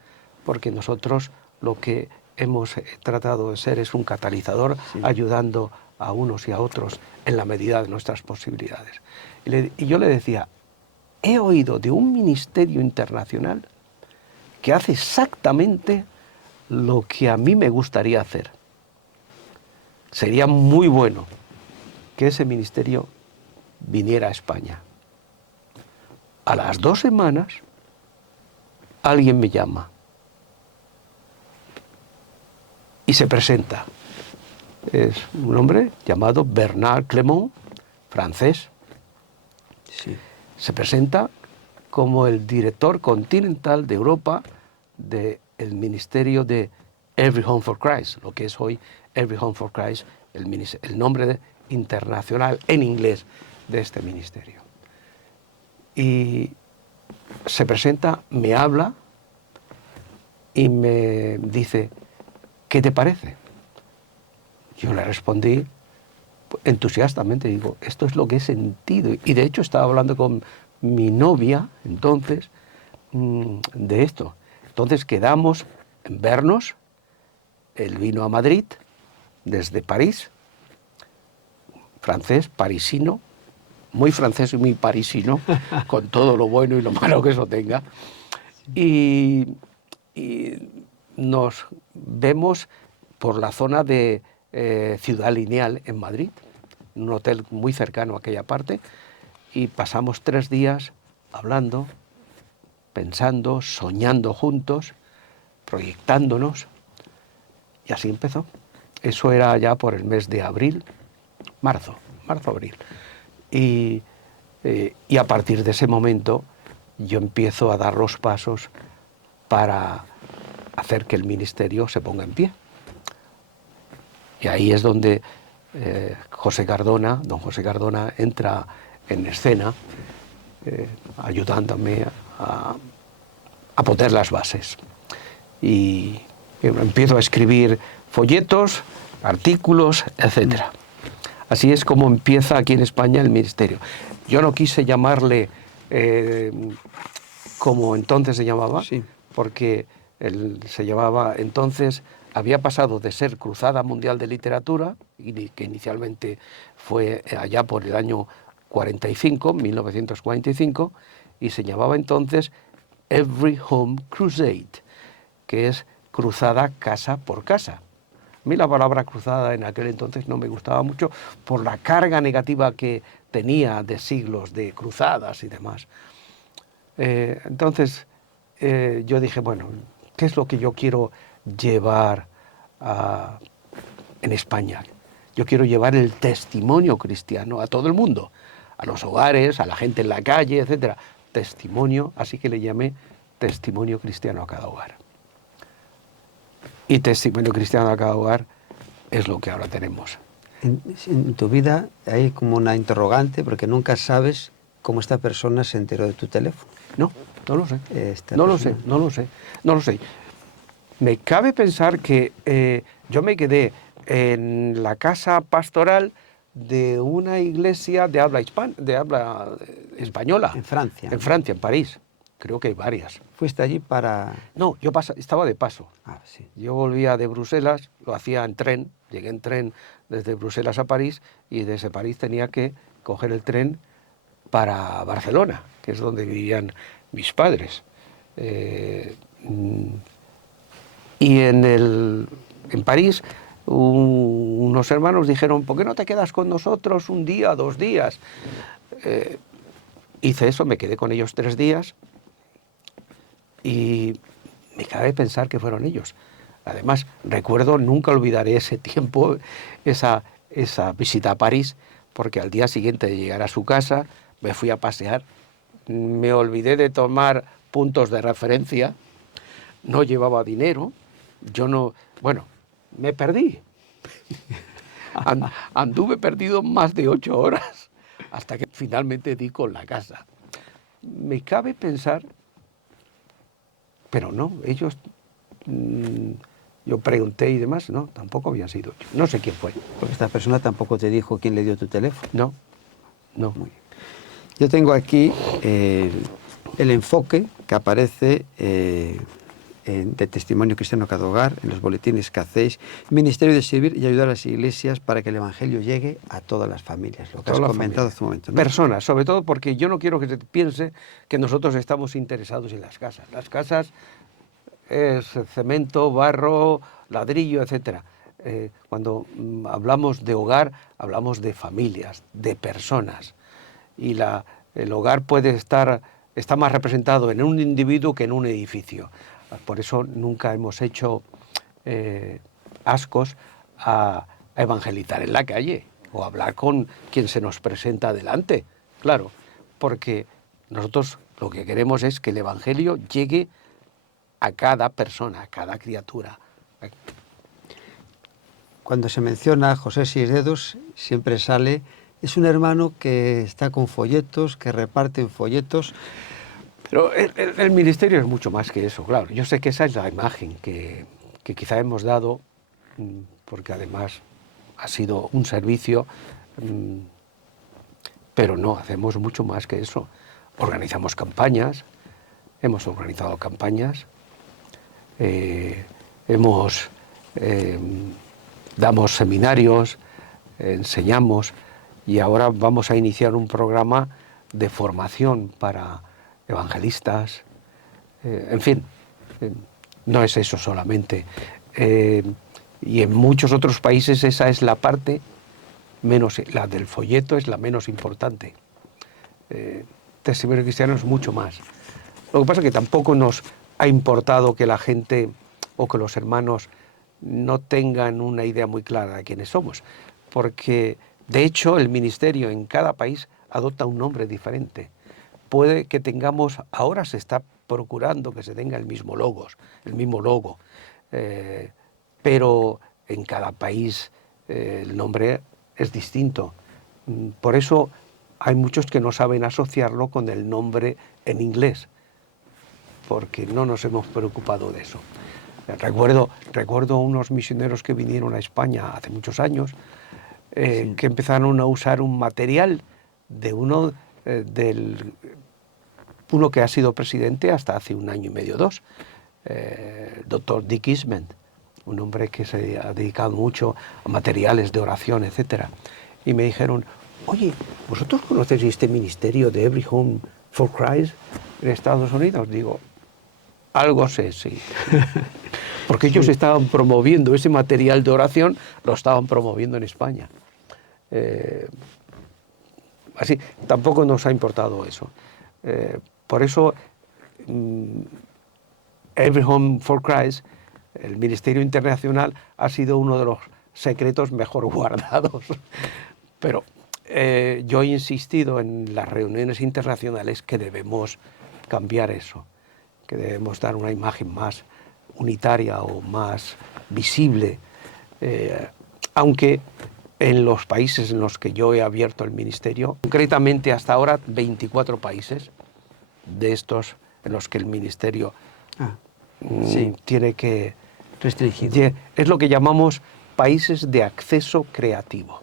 porque nosotros lo que hemos tratado de ser es un catalizador, sí, ayudando a unos y a otros en la medida de nuestras posibilidades. Y yo le decía, he oído de un ministerio internacional que hace exactamente lo que a mí me gustaría hacer. Sería muy bueno que ese ministerio viniera a España. A las 2 semanas, alguien me llama y se presenta. Es un hombre llamado Bernard Clément, francés. Sí. Se presenta como el director continental de Europa del Ministerio de Every Home for Christ, lo que es hoy Every Home for Christ, el nombre internacional en inglés de este ministerio. Y se presenta, me habla y me dice, ¿qué te parece? Yo le respondí entusiastamente, digo, esto es lo que he sentido. Y de hecho estaba hablando con mi novia entonces de esto. Entonces quedamos en vernos. Él vino a Madrid desde París, francés, parisino, muy francés y muy parisino, con todo lo bueno y lo malo que eso tenga. Y nos vemos por la zona de Ciudad Lineal en Madrid, en un hotel muy cercano a aquella parte, y pasamos 3 días hablando, pensando, soñando juntos, proyectándonos, y así empezó. Eso era ya por el mes de abril, marzo-abril. Y a partir de ese momento yo empiezo a dar los pasos para hacer que el ministerio se ponga en pie. Y ahí es donde don José Cardona entra en escena, ayudándome a poner las bases. Y empiezo a escribir folletos, artículos, etc. Así es como empieza aquí en España el ministerio. Yo no quise llamarle como entonces se llamaba, Sí. porque se llamaba entonces, había pasado de ser Cruzada Mundial de Literatura, que inicialmente fue allá por el año 1945, y se llamaba entonces Every Home Crusade, que es cruzada casa por casa. A mí la palabra cruzada en aquel entonces no me gustaba mucho por la carga negativa que tenía de siglos de cruzadas y demás. Entonces yo dije, bueno, ¿qué es lo que yo quiero llevar en España? Yo quiero llevar el testimonio cristiano a todo el mundo, a los hogares, a la gente en la calle, etcétera. Testimonio, así que le llamé Testimonio Cristiano a cada hogar. Y Testimonio Cristiano a cada hogar es lo que ahora tenemos. En tu vida hay como una interrogante porque nunca sabes cómo esta persona se enteró de tu teléfono. No lo sé. No lo sé. Me cabe pensar que yo me quedé en la casa pastoral de una iglesia de habla española. En Francia. En Francia, en París. Creo que hay varias. ¿Fuiste allí para...? No, yo estaba de paso. Ah, sí. Yo volvía de Bruselas, lo hacía en tren, llegué en tren desde Bruselas a París y desde París tenía que coger el tren para Barcelona, que es donde vivían mis padres. Y en París unos hermanos dijeron, ¿por qué no te quedas con nosotros un día, 2 días? Hice eso, me quedé con ellos 3 días y me cabe pensar que fueron ellos. Además, recuerdo, nunca olvidaré ese tiempo, esa visita a París, porque al día siguiente de llegar a su casa me fui a pasear, me olvidé de tomar puntos de referencia, no llevaba dinero, me perdí. Anduve perdido más de 8 horas hasta que finalmente di con la casa. Me cabe pensar, pero no, ellos, yo pregunté y demás, no, tampoco habían sido ellos. No sé quién fue. Porque esta persona tampoco te dijo quién le dio tu teléfono. No. Muy bien. Yo tengo aquí el enfoque que aparece de Testimonio Cristiano a cada hogar, en los boletines que hacéis, Ministerio de servir y ayudar a las iglesias para que el Evangelio llegue a todas las familias, lo que has comentado hace un momento, ¿no? Personas, sobre todo porque yo no quiero que se piense que nosotros estamos interesados en las casas. Las casas es cemento, barro, ladrillo, etcétera. Cuando hablamos de hogar, hablamos de familias, de personas. Y el hogar está más representado en un individuo que en un edificio. Por eso nunca hemos hecho ascos a a evangelizar en la calle o a hablar con quien se nos presenta delante, claro, porque nosotros lo que queremos es que el Evangelio llegue a cada persona, a cada criatura. Cuando se menciona a José Seis Dedos, siempre sale, es un hermano que está con folletos, que reparte folletos. Pero el ministerio es mucho más que eso, claro. Yo sé que esa es la imagen que quizá hemos dado, porque además ha sido un servicio, pero no, hacemos mucho más que eso. Organizamos campañas, hemos organizado campañas, damos seminarios, enseñamos, y ahora vamos a iniciar un programa de formación para evangelistas. En fin, no es eso solamente. Y en muchos otros países esa es la parte menos, la del folleto es la menos importante. Testimonio cristiano es mucho más. Lo que pasa es que tampoco nos ha importado que la gente o que los hermanos no tengan una idea muy clara de quiénes somos, porque de hecho el ministerio en cada país adopta un nombre diferente. Puede que tengamos, ahora se está procurando que se tenga el mismo logo, pero en cada país el nombre es distinto. Por eso hay muchos que no saben asociarlo con el nombre en inglés, porque no nos hemos preocupado de eso. Recuerdo unos misioneros que vinieron a España hace muchos años, sí, que empezaron a usar un material de uno que ha sido presidente hasta hace 1 año y medio, 2, el doctor Dick Eastman, un hombre que se ha dedicado mucho a materiales de oración, etc. Y me dijeron, oye, ¿vosotros conocéis este ministerio de Every Home for Christ en Estados Unidos? Digo, algo sé, sí. Porque ellos estaban promoviendo ese material de oración, lo estaban promoviendo en España. Así, tampoco nos ha importado eso. Por eso, Every Home for Christ, el Ministerio Internacional, ha sido uno de los secretos mejor guardados. Pero yo he insistido en las reuniones internacionales que debemos cambiar eso, que debemos dar una imagen más unitaria o más visible, aunque en los países en los que yo he abierto el ministerio, concretamente hasta ahora 24 países de estos en los que el ministerio sí, tiene que restringir. Es lo que llamamos países de acceso creativo.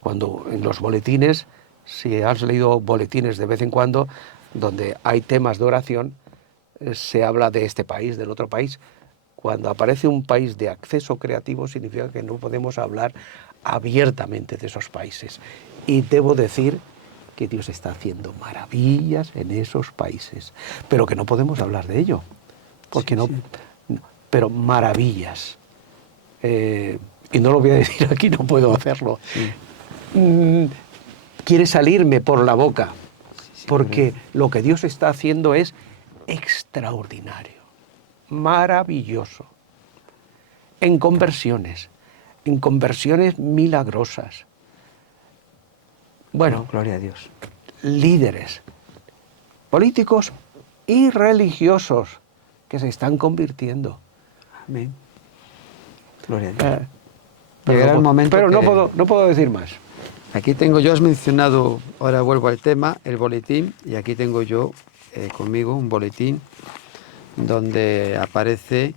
Cuando en los boletines, si has leído boletines de vez en cuando, donde hay temas de oración, se habla de este país, del otro país. Cuando aparece un país de acceso creativo, significa que no podemos hablar abiertamente de esos países. Y debo decir que Dios está haciendo maravillas en esos países, pero que no podemos hablar de ello, porque sí. Pero maravillas. Y no lo voy a decir aquí, no puedo hacerlo. Sí. Quiere salirme por la boca, porque lo que Dios está haciendo es extraordinario, maravilloso, en conversiones milagrosas. Bueno, gloria a Dios. Líderes políticos y religiosos que se están convirtiendo. Amén. Gloria a Dios. Llegará el momento pero que... no puedo decir más. Aquí tengo, yo has mencionado, ahora vuelvo al tema, el boletín, y aquí tengo yo conmigo un boletín donde aparece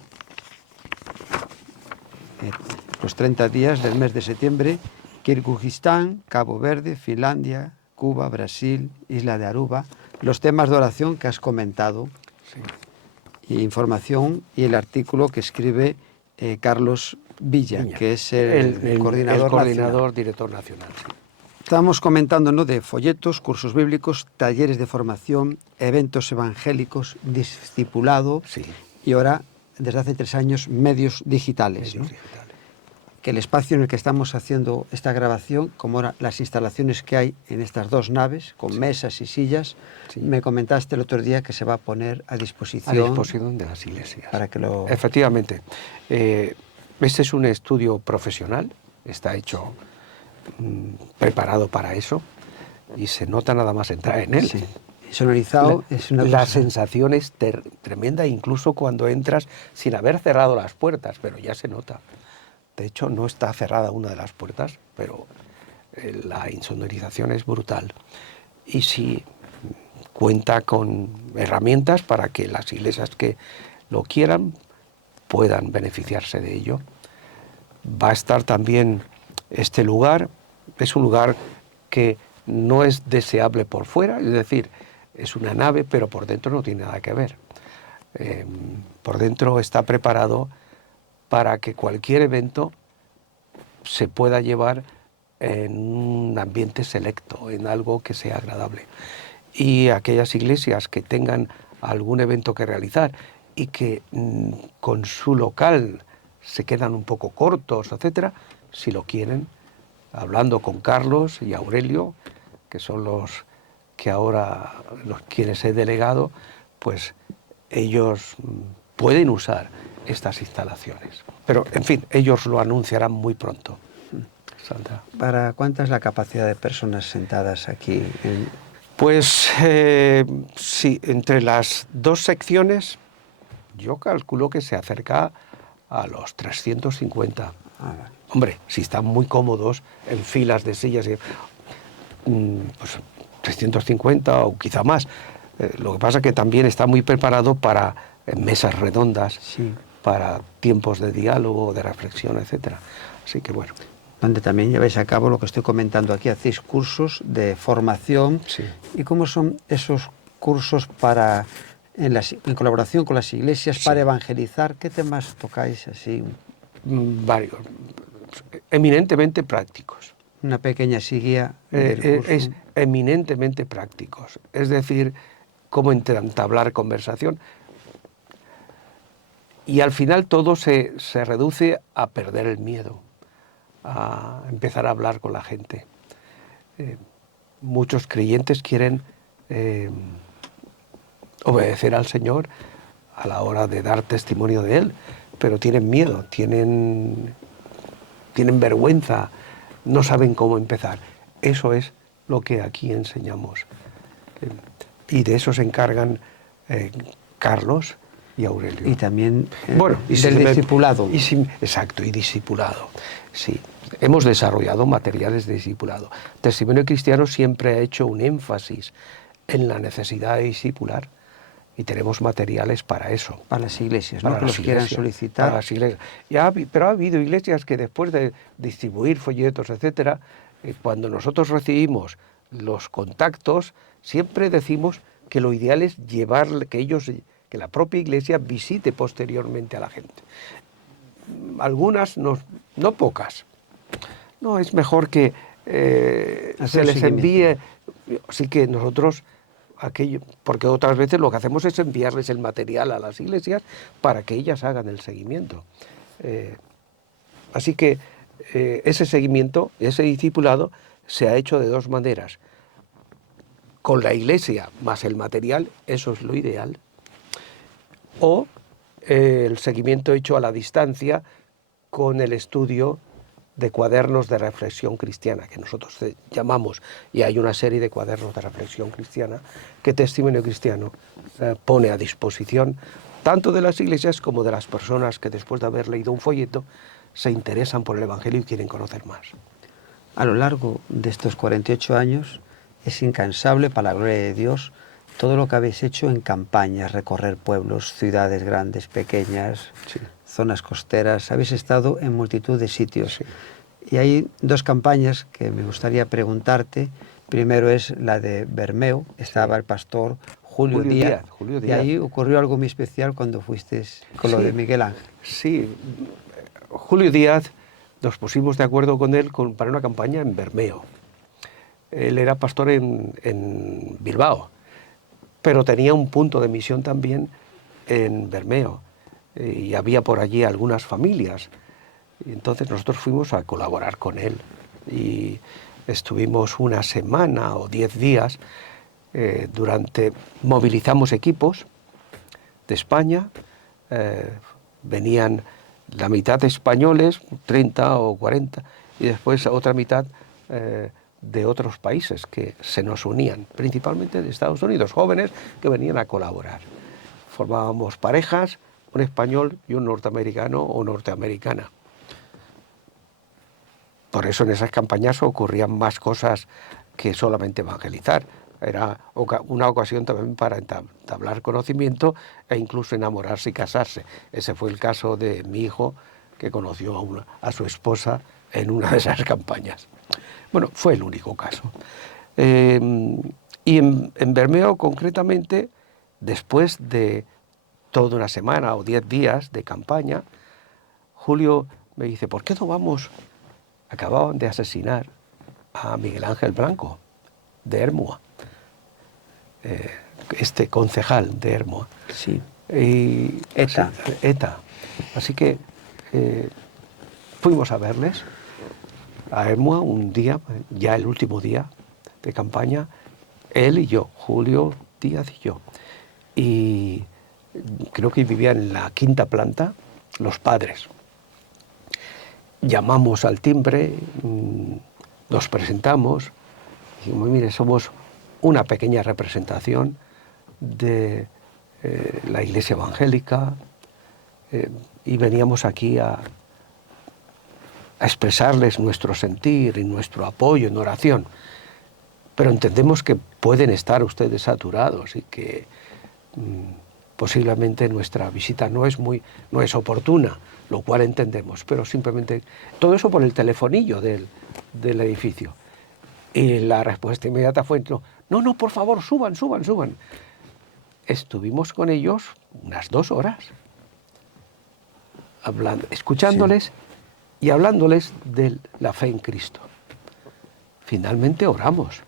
los 30 días del mes de septiembre, Kirguistán, Cabo Verde, Finlandia, Cuba, Brasil, Isla de Aruba, los temas de oración que has comentado, sí, y información, y el artículo que escribe Carlos Villa, que es el coordinador director nacional. Sí. Estábamos comentando, ¿no?, de folletos, cursos bíblicos, talleres de formación, eventos evangélicos, discipulado, sí, y ahora, desde hace 3 años, medios digitales, ¿no? Que el espacio en el que estamos haciendo esta grabación, como ahora las instalaciones que hay en estas 2 naves, con sí, mesas y sillas, sí, me comentaste el otro día que se va a poner a disposición de las iglesias. Para que lo... Efectivamente. Este es un estudio profesional, está hecho, preparado para eso, y se nota nada más entrar en él. Sí. Sonorizado es una La cosa... sensación es tremenda, incluso cuando entras sin haber cerrado las puertas, pero ya se nota. De hecho, no está cerrada una de las puertas, pero la insonorización es brutal. Y sí, cuenta con herramientas para que las iglesias que lo quieran puedan beneficiarse de ello. Va a estar también este lugar, es un lugar que no es deseable por fuera, es decir, es una nave, pero por dentro no tiene nada que ver. Por dentro está preparado para que cualquier evento se pueda llevar en un ambiente selecto, en algo que sea agradable. Y aquellas iglesias que tengan algún evento que realizar y que con su local se quedan un poco cortos, etcétera, si lo quieren, hablando con Carlos y Aurelio, que son los que ahora los quienes he delegado, pues ellos pueden usar estas instalaciones. Pero, en fin, ellos lo anunciarán muy pronto. Sandra. ¿Para cuánta es la capacidad de personas sentadas aquí? Pues sí, entre las dos secciones yo calculo que se acerca a los 350. Vale. Hombre, si están muy cómodos en filas de sillas, pues 350 o quizá más. Lo que pasa es que también está muy preparado para mesas redondas, Sí. para tiempos de diálogo, de reflexión, etcétera. Así que bueno. Donde también lleváis a cabo lo que estoy comentando aquí, hacéis cursos de formación. Sí. ¿Y cómo son esos cursos para, en colaboración con las iglesias, para evangelizar? ¿Qué temas tocáis así? Varios, eminentemente prácticos. Una pequeña guía del curso. Es eminentemente prácticos, es decir, cómo entablar conversación. Y al final todo se reduce a perder el miedo, a empezar a hablar con la gente. Muchos creyentes quieren obedecer al Señor a la hora de dar testimonio de Él, pero tienen miedo, tienen vergüenza, no saben cómo empezar. Eso es lo que aquí enseñamos. Y de eso se encargan Carlos y Aurelio. Y también bueno, del discipulado. Exacto, y discipulado. Sí, hemos desarrollado materiales de discipulado. Testimonio Cristiano siempre ha hecho un énfasis en la necesidad de discipular y tenemos materiales para eso. Para las iglesias, ¿no? Para que las los quieran iglesias, solicitar. Para las iglesias. Pero ha habido iglesias que después de distribuir folletos, etcétera, cuando nosotros recibimos los contactos, siempre decimos que lo ideal es que la propia iglesia visite posteriormente a la gente. Algunas, no pocas. No, es mejor que se les envíe, así que nosotros, porque otras veces lo que hacemos es enviarles el material a las iglesias para que ellas hagan el seguimiento. Así que ese seguimiento, ese discipulado, se ha hecho de dos maneras. Con la iglesia más el material, eso es lo ideal. O el seguimiento hecho a la distancia con el estudio de cuadernos de reflexión cristiana, que nosotros llamamos, y hay una serie de cuadernos de reflexión cristiana que Testimonio Cristiano pone a disposición tanto de las iglesias como de las personas que después de haber leído un folleto se interesan por el Evangelio y quieren conocer más. A lo largo de estos 48 años es incansable, para la gloria de Dios, todo lo que habéis hecho en campañas, recorrer pueblos, ciudades grandes, pequeñas, Sí. zonas costeras. Habéis estado en multitud de sitios. Sí. Y hay dos campañas que me gustaría preguntarte. Primero es la de Bermeo. Estaba el pastor Julio Díaz. Y ahí ocurrió algo muy especial cuando fuiste con lo de Miguel Ángel. Sí, Julio Díaz, nos pusimos de acuerdo con él para una campaña en Bermeo. Él era pastor en Bilbao, pero tenía un punto de misión también en Bermeo. Y había por allí algunas familias. Y entonces nosotros fuimos a colaborar con él. Y estuvimos una semana o 10 días movilizamos equipos de España, venían la mitad españoles, 30 o 40, y después otra mitad de otros países que se nos unían, principalmente de Estados Unidos, jóvenes que venían a colaborar. Formábamos parejas, un español y un norteamericano o norteamericana. Por eso en esas campañas ocurrían más cosas que solamente evangelizar. Era una ocasión también para entablar conocimiento e incluso enamorarse y casarse. Ese fue el caso de mi hijo, que conoció a su esposa en una de esas campañas. Bueno, fue el único caso. Y en Bermeo, concretamente, después de toda una semana o 10 días de campaña, Julio me dice, ¿por qué no vamos? Acababan de asesinar a Miguel Ángel Blanco, de Ermua, este concejal de Ermua. Sí. Y, ETA. ETA. Así que fuimos a verles a Ermua un día, ya el último día de campaña, él y yo, Julio Díaz y yo. Y creo que vivían en la 5ª planta los padres. Llamamos al timbre, nos presentamos, y dijimos, mire, somos una pequeña representación de la Iglesia Evangélica, y veníamos aquí a expresarles nuestro sentir y nuestro apoyo en oración. Pero entendemos que pueden estar ustedes saturados y que posiblemente nuestra visita no es oportuna, lo cual entendemos, pero simplemente todo eso por el telefonillo del edificio. Y la respuesta inmediata fue, no, por favor, suban. Estuvimos con ellos unas 2 horas, escuchándoles y hablándoles de la fe en Cristo. Finalmente oramos.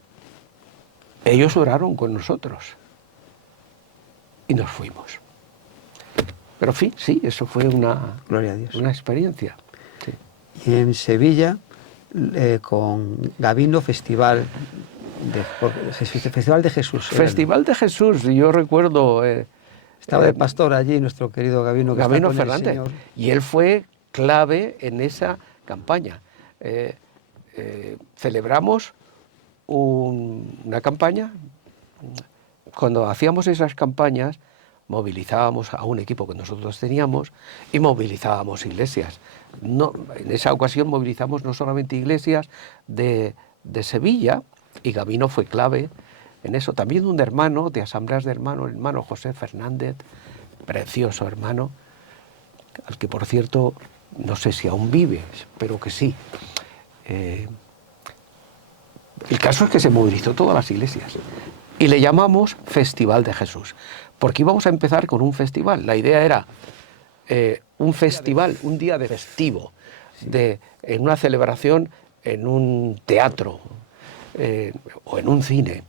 Ellos oraron con nosotros y nos fuimos. Pero en fin, sí, eso fue Gloria a Dios. una experiencia. Sí. Y en Sevilla, con Gavino, Festival de Jesús. Festival de Jesús, yo recuerdo... estaba de pastor allí nuestro querido Gavino, que Gavino está con el Fernández, Señor. y él fue clave en esa campaña. Celebramos una campaña. Cuando hacíamos esas campañas, movilizábamos a un equipo que nosotros teníamos y movilizábamos iglesias. En esa ocasión movilizamos no solamente iglesias de Sevilla, y Gavino fue clave en eso. También un hermano de asambleas de hermanos, el hermano José Fernández, precioso hermano, al que por cierto no sé si aún vive, espero que sí. El caso es que se movilizó todas las iglesias y le llamamos Festival de Jesús, porque íbamos a empezar con un festival. La idea era un festival, un día de festivo, en una celebración en un teatro o en un cine,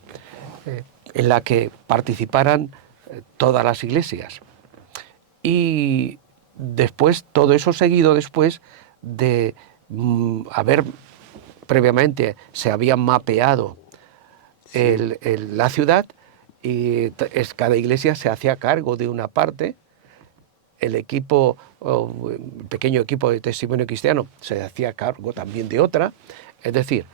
en la que participaran todas las iglesias. Y después, todo eso seguido después de haber previamente, se había mapeado la ciudad, y cada iglesia se hacía cargo de una parte. El pequeño equipo de testimonio cristiano se hacía cargo también de otra. Es decir,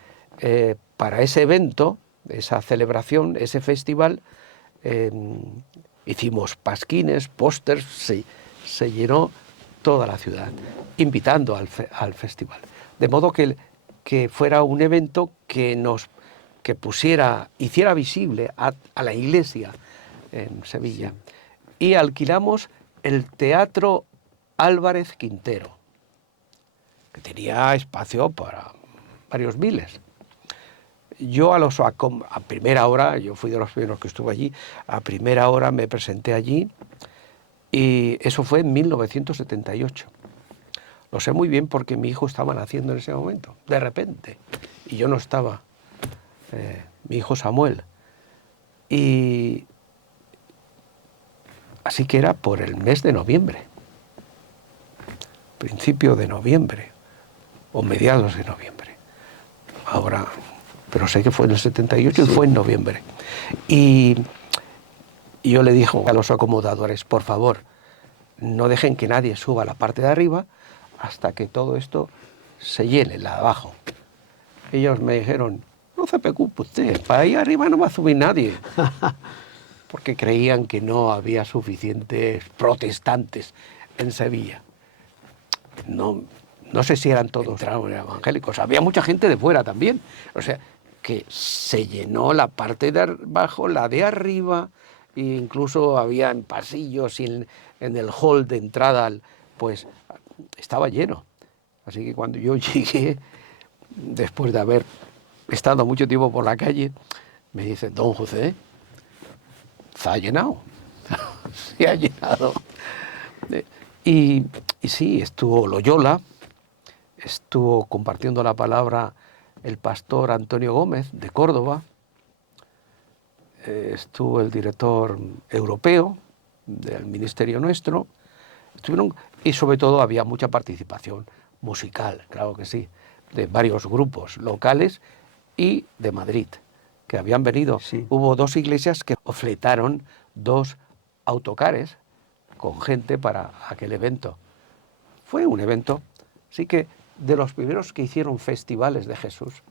para ese evento, esa celebración, ese festival, hicimos pasquines, pósters, se llenó toda la ciudad, invitando al festival. De modo que fuera un evento que hiciera visible a la iglesia en Sevilla. Sí. Y alquilamos el Teatro Álvarez Quintero, que tenía espacio para varios miles. Yo a primera hora, yo fui de los primeros que estuve allí, a primera hora me presenté allí, y eso fue en 1978. Lo sé muy bien porque mi hijo estaba naciendo en ese momento, de repente, y yo no estaba, mi hijo Samuel. Y así que era por el mes de noviembre, principio de noviembre, o mediados de noviembre. Ahora, pero sé que fue en el 78 y fue en noviembre. Y yo le dije a los acomodadores, por favor, no dejen que nadie suba a la parte de arriba, hasta que todo esto se llene, la de abajo. Ellos me dijeron, no se preocupe usted, para ahí arriba no va a subir nadie. Porque creían que no había suficientes protestantes en Sevilla. No sé si eran todos evangélicos, había mucha gente de fuera también. O sea, que se llenó la parte de abajo, la de arriba, e incluso había en pasillos y en el hall de entrada, pues estaba lleno. Así que cuando yo llegué, después de haber estado mucho tiempo por la calle, me dice, don José, se ha llenado, se ha llenado. Y sí, estuvo Loyola, estuvo compartiendo la palabra el pastor Antonio Gómez de Córdoba, estuvo el director europeo del ministerio nuestro, y sobre todo había mucha participación musical, claro que sí, de varios grupos locales y de Madrid, que habían venido. Sí. Hubo 2 iglesias que fletaron 2 autocares con gente para aquel evento. Fue un evento, sí, que de los primeros que hicieron festivales de Jesús.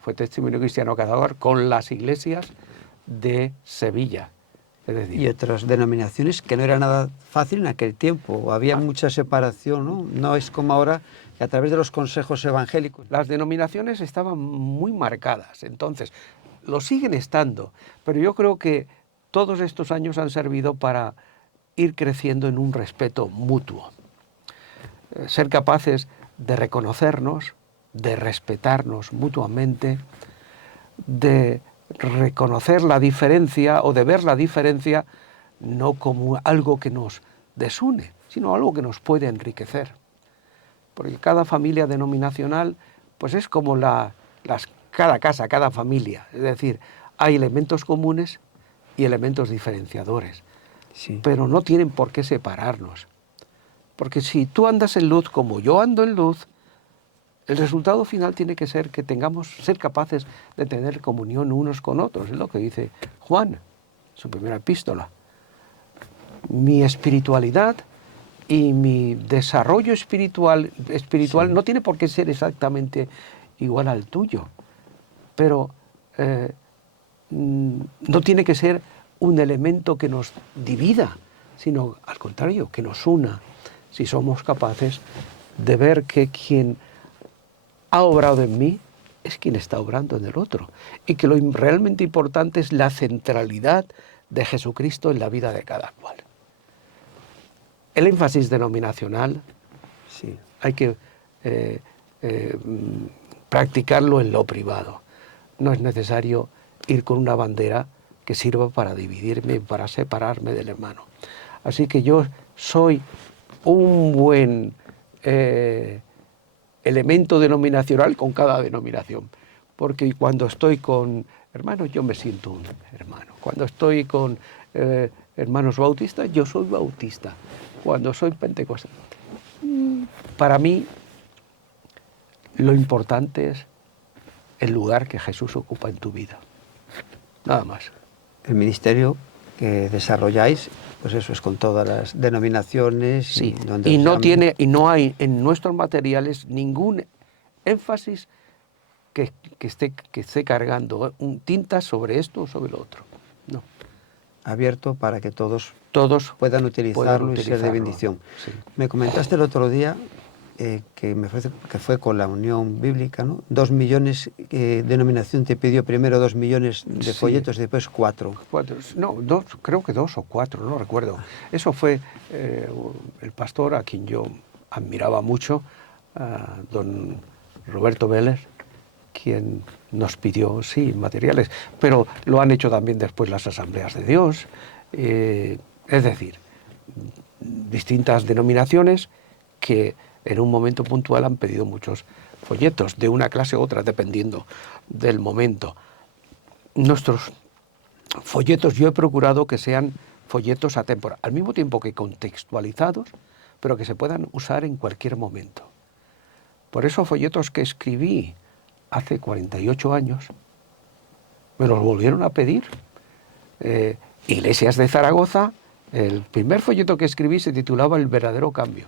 Fue Testimonio Cristiano Cazador con las iglesias de Sevilla. Es decir, y otras denominaciones, que no era nada fácil en aquel tiempo. Había mucha separación, ¿no? No es como ahora, que a través de los consejos evangélicos. las denominaciones estaban muy marcadas, entonces lo siguen estando, pero yo creo que todos estos años han servido para ir creciendo en un respeto mutuo. Ser capaces de reconocernos, de respetarnos mutuamente, de reconocer la diferencia o de ver la diferencia no como algo que nos desune, sino algo que nos puede enriquecer. Porque cada familia denominacional pues es como cada casa, cada familia. Es decir, hay elementos comunes y elementos diferenciadores. Sí. Pero no tienen por qué separarnos. Porque si tú andas en luz como yo ando en luz, el resultado final tiene que ser que ser capaces de tener comunión unos con otros. Es lo que dice Juan, su primera epístola. Mi espiritualidad y mi desarrollo espiritual sí, no tiene por qué ser exactamente igual al tuyo, pero no tiene que ser un elemento que nos divida, sino al contrario, que nos una, si somos capaces de ver que quien ha obrado en mí es quien está obrando en el otro, y que lo realmente importante es la centralidad de Jesucristo en la vida de cada cual. El énfasis denominacional Sí. hay que practicarlo en lo privado. No es necesario ir con una bandera que sirva para dividirme, para separarme del hermano. Así que yo soy un buen elemento denominacional con cada denominación, porque cuando estoy con hermanos yo me siento un hermano. Cuando estoy con hermanos bautistas, yo soy bautista. Cuando soy pentecostal. Para mí, lo importante es el lugar que Jesús ocupa en tu vida. Nada más. El ministerio que desarrolláis, pues eso es con todas las denominaciones. Sí, y no hay en nuestros materiales ningún énfasis que esté cargando tintas sobre esto o sobre lo otro. No. Abierto para que todos puedan puedan utilizarlo y ser de bendición. Sí. Me comentaste el otro día que me parece que fue con la Unión Bíblica, ¿no? 2 millones, denominación te pidió primero 2 millones de folletos y después 4. No, creo que 2 o 4, no recuerdo. Eso fue el pastor a quien yo admiraba mucho, don Roberto Vélez, quien nos pidió, sí, materiales, pero lo han hecho también después las Asambleas de Dios, es decir, distintas denominaciones que en un momento puntual han pedido muchos folletos, de una clase u otra, dependiendo del momento. Nuestros folletos yo he procurado que sean folletos atemporales, al mismo tiempo que contextualizados, pero que se puedan usar en cualquier momento. Por eso folletos que escribí hace 48 años, me los volvieron a pedir. Iglesias de Zaragoza, el primer folleto que escribí se titulaba El verdadero cambio.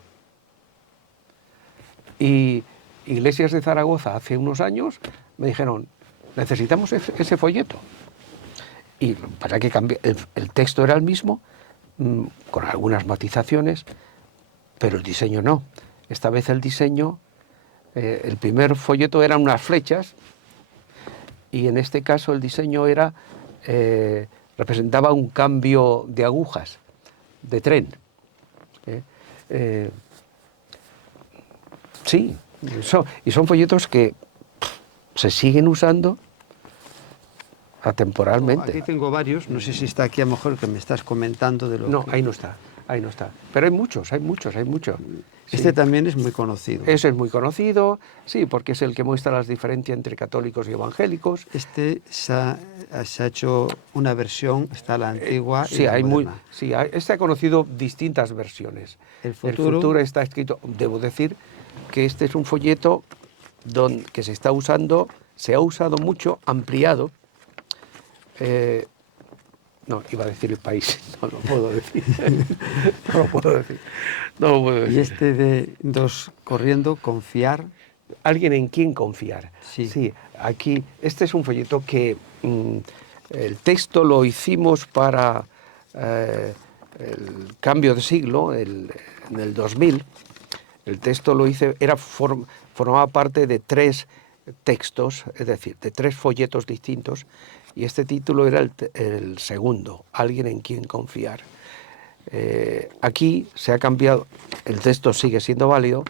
Y Iglesias de Zaragoza hace unos años me dijeron, necesitamos ese folleto. Y para que cambie, el texto era el mismo, con algunas matizaciones, pero el diseño no. Esta vez el diseño, el primer folleto eran unas flechas, y en este caso el diseño era, representaba un cambio de agujas, de tren. Sí, y son folletos que se siguen usando atemporalmente. Aquí tengo varios, no sé si está aquí a lo mejor que me estás comentando de lo No, que... ahí no está. Pero hay muchos. Este Sí. también es muy conocido. Ese es muy conocido, sí, porque es el que muestra las diferencias entre católicos y evangélicos. Este se ha hecho una versión, está la antigua y Sí, la moderna. este ha conocido distintas versiones. El futuro está escrito, debo decir, que este es un folleto que se está usando, se ha usado mucho, ampliado. No, iba a decir el país, no lo puedo decir. No lo puedo decir. Y este de dos corriendo, confiar. Alguien en quien confiar. Sí. Aquí, este es un folleto que el texto lo hicimos para el cambio de siglo, en el 2000. El texto lo hice, formaba parte de 3 textos, es decir, de 3 folletos distintos, y este título era el segundo, Alguien en quien confiar. Aquí se ha cambiado, el texto sigue siendo válido,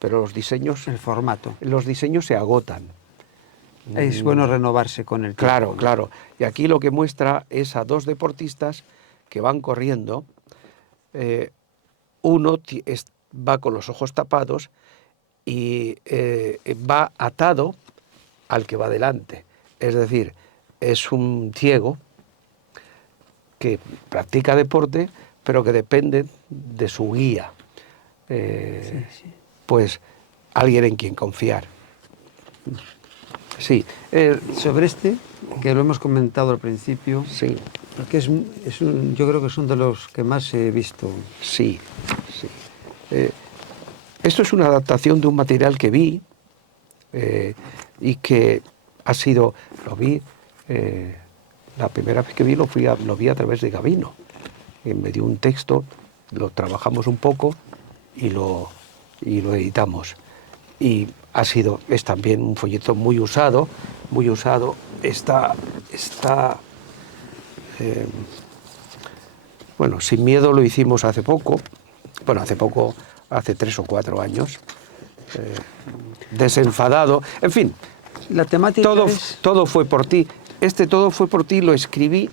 pero los diseños... El formato. Los diseños se agotan. Es bueno renovarse con el tiempo. Claro, claro. Y aquí lo que muestra es a 2 deportistas que van corriendo. Uno va con los ojos tapados y va atado al que va delante. Es decir, es un ciego que practica deporte, pero que depende de su guía. Pues alguien en quien confiar. Sí. Sobre este, que lo hemos comentado al principio, Sí. porque yo creo que es uno de los que más he visto. Sí. Esto es una adaptación de un material que vi y que lo vi, la primera vez que vi lo vi a través de Gabino. Me dio un texto, lo trabajamos un poco y lo editamos. Y es también un folleto muy usado, está bueno, Sin miedo lo hicimos hace poco, hace 3 o 4 años, Desenfadado, en fin, La temática todo fue por ti. Todo fue por ti lo escribí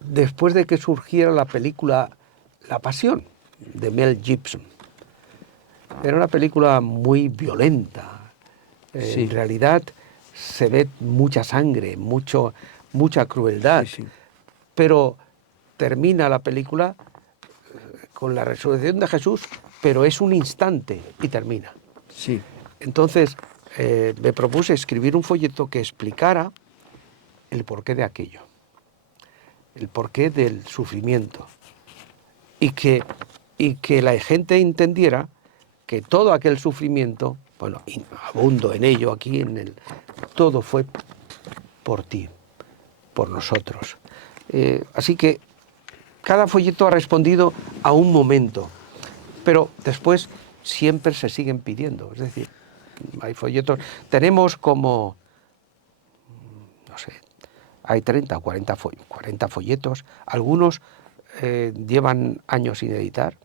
después de que surgiera la película La Pasión, de Mel Gibson. Era una película muy violenta. Sí. En realidad se ve mucha sangre, mucha crueldad. Sí. Pero termina la película con la resurrección de Jesús, pero es un instante y termina. Sí. Entonces me propuse escribir un folleto que explicara el porqué de aquello, el porqué del sufrimiento, y que la gente entendiera que todo aquel sufrimiento, bueno, abundo en ello aquí, todo fue por ti, por nosotros. Así que cada folleto ha respondido a un momento, pero después siempre se siguen pidiendo. Es decir, hay folletos, tenemos como, no sé, hay 30 o 40 folletos, algunos llevan años sin editar.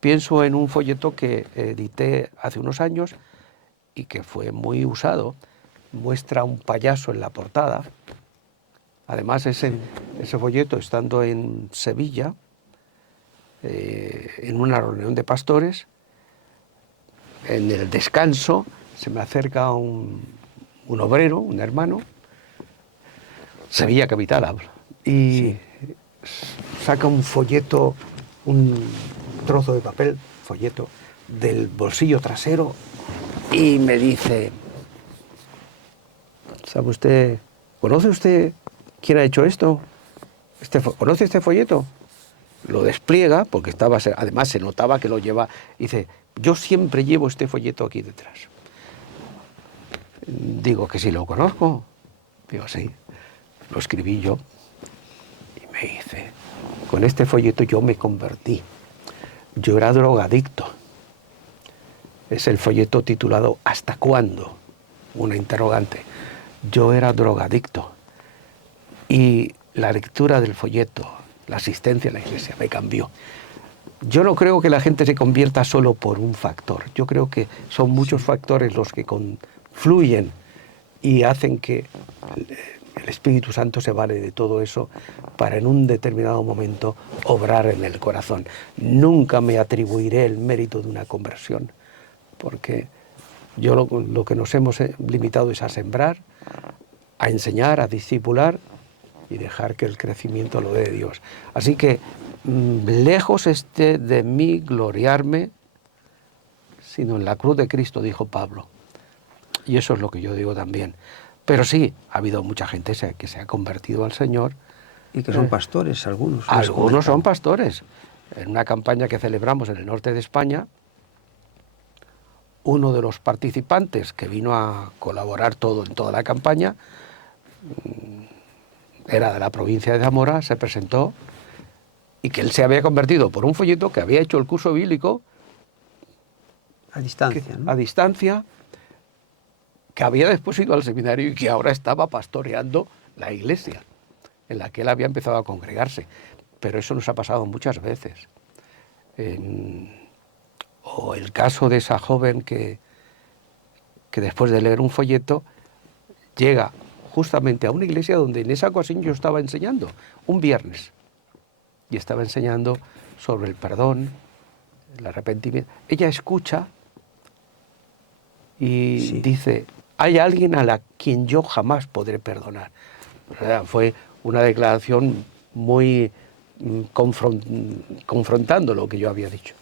Pienso en un folleto que edité hace unos años y que fue muy usado. Muestra un payaso en la portada. Además, ese folleto, estando en Sevilla, en una reunión de pastores, en el descanso, se me acerca un obrero, un hermano, Sevilla capital habla, y saca un folleto, un trozo de papel, folleto, del bolsillo trasero y me dice: ¿sabe usted, conoce usted quién ha hecho esto? ¿Conoce este folleto? Lo despliega, porque además se notaba que lo lleva, y dice: yo siempre llevo este folleto aquí detrás. Digo que si lo conozco. Digo, sí, lo escribí yo. Y me dice, con este folleto yo me convertí. Yo era drogadicto. Es el folleto titulado ¿Hasta cuándo? Una interrogante. Yo era drogadicto. Y la lectura del folleto, la asistencia a la iglesia, me cambió. Yo no creo que la gente se convierta solo por un factor. Yo creo que son muchos factores los que confluyen y hacen que el Espíritu Santo se vale de todo eso para en un determinado momento obrar en el corazón. Nunca me atribuiré el mérito de una conversión, porque yo lo que nos hemos limitado es a sembrar, a enseñar, a discipular y dejar que el crecimiento lo dé Dios. Así que lejos esté de mí gloriarme, sino en la cruz de Cristo, dijo Pablo. Y eso es lo que yo digo también. Pero sí, ha habido mucha gente que se ha convertido al Señor. Y que son pastores, algunos. Algunos son pastores. En una campaña que celebramos en el norte de España, uno de los participantes que vino a colaborar en toda la campaña, era de la provincia de Zamora, se presentó y que él se había convertido por un folleto que había hecho el curso bíblico a distancia, ¿no? A distancia, que había después ido al seminario y que ahora estaba pastoreando la iglesia en la que él había empezado a congregarse. Pero eso nos ha pasado muchas veces. O el caso de esa joven que después de leer un folleto llega justamente a una iglesia donde en esa ocasión yo estaba enseñando, un viernes, y estaba enseñando sobre el perdón, el arrepentimiento. Ella escucha y dice, hay alguien a quien yo jamás podré perdonar. O sea, fue una declaración muy confrontando lo que yo había dicho.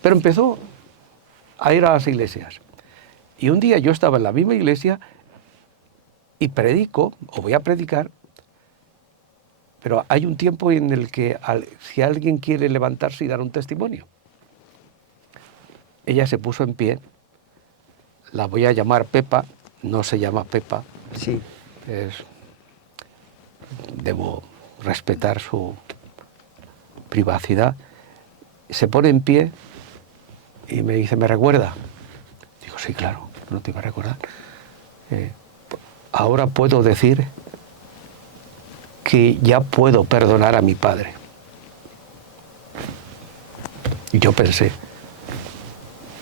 Pero empezó a ir a las iglesias. Y un día yo estaba en la misma iglesia y predico, o voy a predicar, pero hay un tiempo en el que si alguien quiere levantarse y dar un testimonio. Ella se puso en pie, la voy a llamar Pepa, no se llama Pepa, sí. Debo respetar su privacidad. Se pone en pie y me dice, ¿me recuerda? Digo, sí, claro, no te iba a recordar. Ahora puedo decir que ya puedo perdonar a mi padre. Y yo pensé,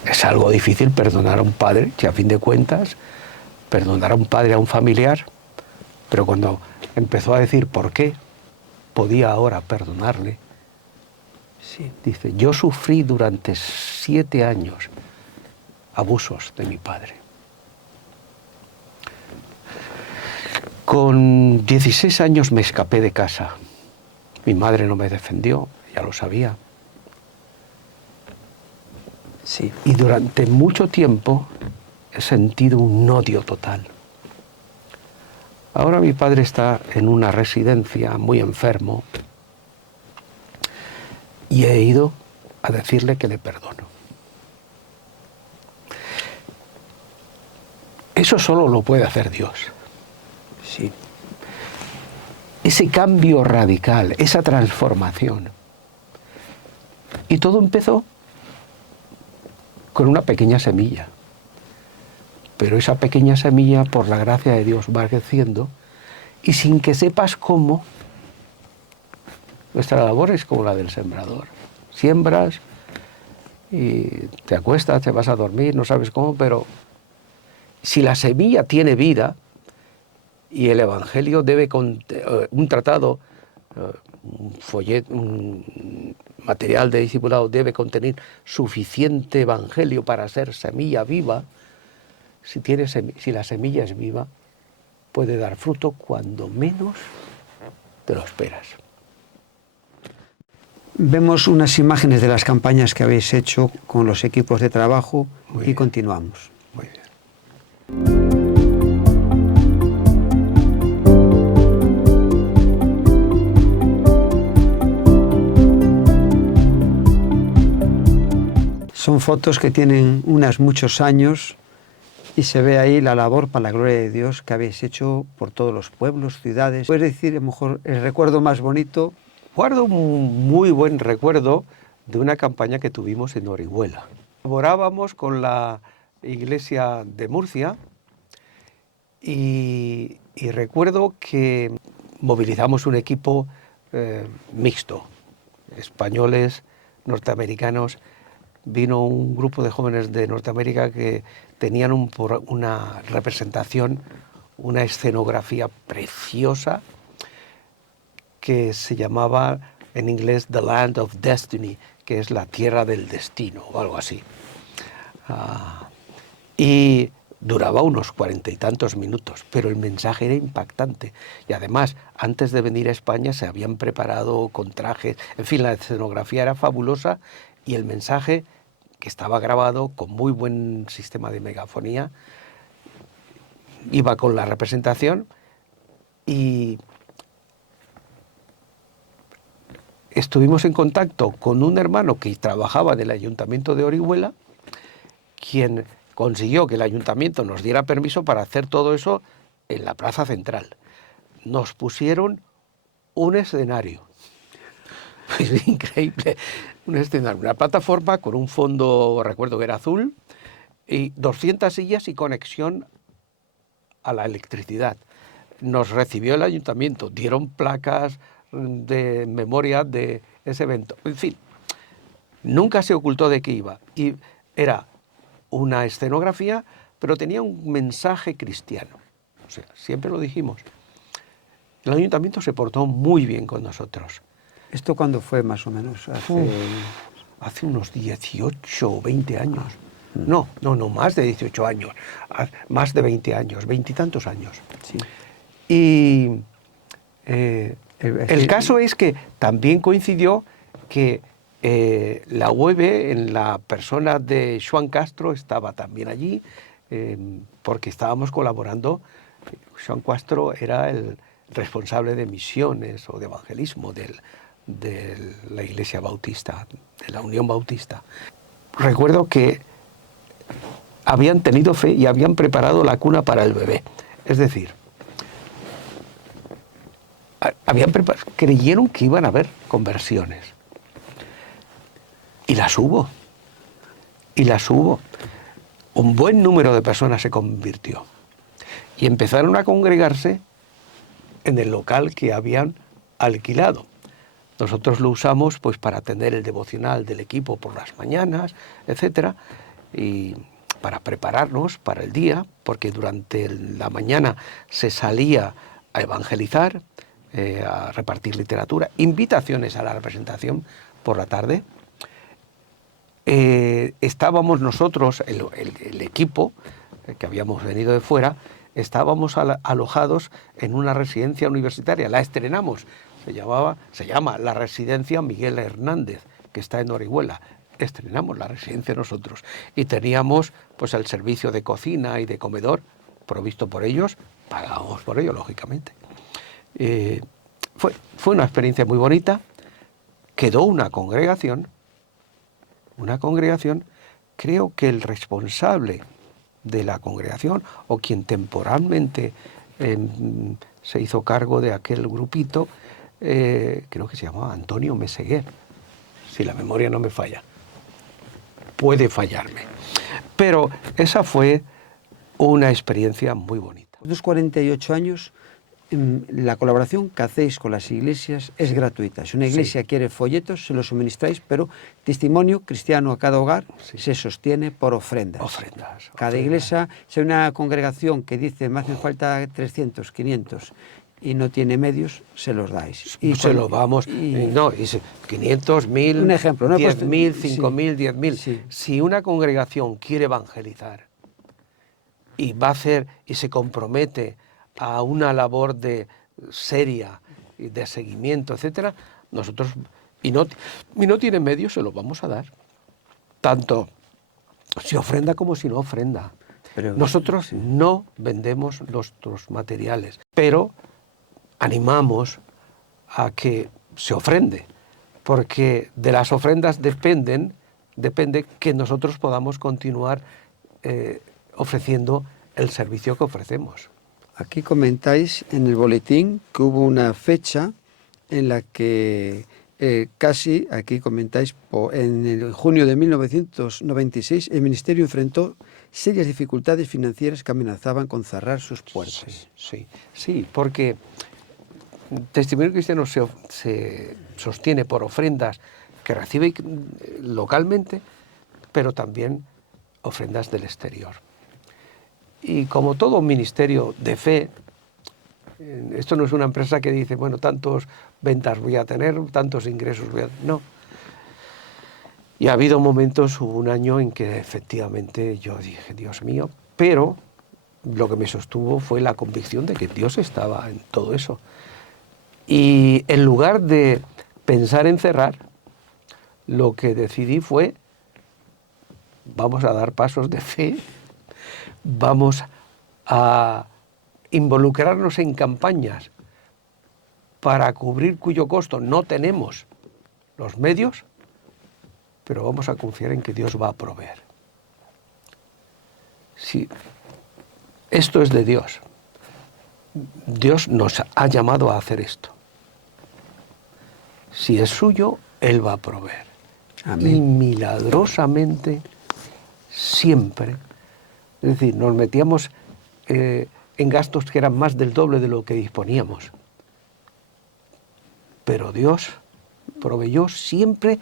es algo difícil perdonar a un padre, que a fin de cuentas, perdonar a un padre, a un familiar, pero cuando empezó a decir por qué podía ahora perdonarle, sí, dice, yo sufrí durante 7 años abusos de mi padre. Con 16 años me escapé de casa. Mi madre no me defendió, ya lo sabía. Sí. Y durante mucho tiempo he sentido un odio total. Ahora mi padre está en una residencia muy enfermo y he ido a decirle que le perdono. Eso solo lo puede hacer Dios. Sí. Ese cambio radical, esa transformación. Y todo empezó con una pequeña semilla. Pero esa pequeña semilla, por la gracia de Dios, va creciendo y sin que sepas cómo, nuestra labor es como la del sembrador. Siembras y te acuestas, te vas a dormir, no sabes cómo, pero si la semilla tiene vida y el Evangelio debe contener, un tratado, un folleto, un material de discipulado debe contener suficiente Evangelio para ser semilla viva. Si la semilla es viva, puede dar fruto cuando menos te lo esperas. Vemos unas imágenes de las campañas que habéis hecho con los equipos de trabajo y continuamos. Muy bien. Son fotos que tienen muchos años y se ve ahí la labor para la gloria de Dios que habéis hecho por todos los pueblos, ciudades. ¿Puedes decir, a lo mejor, el recuerdo más bonito? Guardo un muy buen recuerdo de una campaña que tuvimos en Orihuela. Colaborábamos con la iglesia de Murcia y recuerdo que movilizamos un equipo mixto, españoles, norteamericanos. Vino un grupo de jóvenes de Norteamérica que tenían una representación, una escenografía preciosa que se llamaba en inglés The Land of Destiny, que es la tierra del destino o algo así. Y duraba unos 40 y tantos minutos, pero el mensaje era impactante. Y además, antes de venir a España se habían preparado con trajes, en fin, la escenografía era fabulosa y el mensaje, que estaba grabado con muy buen sistema de megafonía, iba con la representación y estuvimos en contacto con un hermano que trabajaba en el Ayuntamiento de Orihuela, quien consiguió que el Ayuntamiento nos diera permiso para hacer todo eso en la Plaza Central. Nos pusieron un escenario, es increíble, un escenario, una plataforma con un fondo, recuerdo que era azul, y 200 sillas y conexión a la electricidad. Nos recibió el Ayuntamiento, dieron placas de memoria de ese evento. En fin, nunca se ocultó de qué iba. Y era una escenografía, pero tenía un mensaje cristiano. O sea, siempre lo dijimos. El Ayuntamiento se portó muy bien con nosotros. ¿Esto cuándo fue, más o menos? Hace unos 18 o 20 años. No, más de 18 años. Más de 20 años, 20 y tantos años. Sí. Y el caso es que también coincidió que la UEB, en la persona de Joan Castro, estaba también allí, porque estábamos colaborando. Joan Castro era el responsable de misiones o de evangelismo de la Iglesia Bautista, de la Unión Bautista. Recuerdo que habían tenido fe y habían preparado la cuna para el bebé. Es decir, creyeron que iban a haber conversiones. Y las hubo. Un buen número de personas se convirtió. Y empezaron a congregarse en el local que habían alquilado. Nosotros lo usamos pues para atender el devocional del equipo por las mañanas, etcétera, y para prepararnos para el día, porque durante la mañana se salía a evangelizar, a repartir literatura, invitaciones a la representación por la tarde. Estábamos nosotros, el equipo, que habíamos venido de fuera, estábamos alojados en una residencia universitaria, la estrenamos, se llama la Residencia Miguel Hernández, que está en Orihuela. Estrenamos la residencia nosotros y teníamos pues el servicio de cocina y de comedor provisto por ellos, pagábamos por ello, lógicamente. Fue una experiencia muy bonita. Quedó una congregación, creo que el responsable de la congregación o quien temporalmente se hizo cargo de aquel grupito, creo que se llamaba Antonio Meseguer, si la memoria no me falla. Puede fallarme. Pero esa fue una experiencia muy bonita. Los 48 años, la colaboración que hacéis con las iglesias es gratuita. Si una iglesia quiere folletos, se los suministráis, pero testimonio cristiano a cada hogar se sostiene por ofrendas. Cada iglesia, si hay una congregación que dice, me hacen falta 300, 500, y no tiene medios, se los dais. Y se los vamos, 500, 1000, un ejemplo, ¿no? 10.000, 5.000, 10.000. Sí. Si una congregación quiere evangelizar y va a hacer y se compromete a una labor seria de seguimiento, etcétera, nosotros, y no tiene medios, se los vamos a dar. Tanto si ofrenda como si no ofrenda. Pero nosotros no vendemos nuestros materiales, pero animamos a que se ofrende, porque de las ofrendas dependen depende que nosotros podamos continuar ofreciendo el servicio que ofrecemos. Aquí comentáis en el boletín que hubo una fecha en la que casi, aquí comentáis, en el junio de 1996, el Ministerio enfrentó serias dificultades financieras que amenazaban con cerrar sus puertas. Sí, porque Testimonio Cristiano se sostiene por ofrendas que recibe localmente, pero también ofrendas del exterior. Y como todo ministerio de fe, esto no es una empresa que dice, bueno, tantos ventas voy a tener, tantos ingresos voy a tener. No. Y ha habido momentos, hubo un año en que efectivamente yo dije, Dios mío, pero lo que me sostuvo fue la convicción de que Dios estaba en todo eso. Y en lugar de pensar en cerrar, lo que decidí fue, vamos a dar pasos de fe, vamos a involucrarnos en campañas para cubrir cuyo costo no tenemos los medios, pero vamos a confiar en que Dios va a proveer. Si esto es de Dios, Dios nos ha llamado a hacer esto. Si es suyo, Él va a proveer. Amén. Y milagrosamente, siempre, es decir, nos metíamos en gastos que eran más del doble de lo que disponíamos. Pero Dios proveyó siempre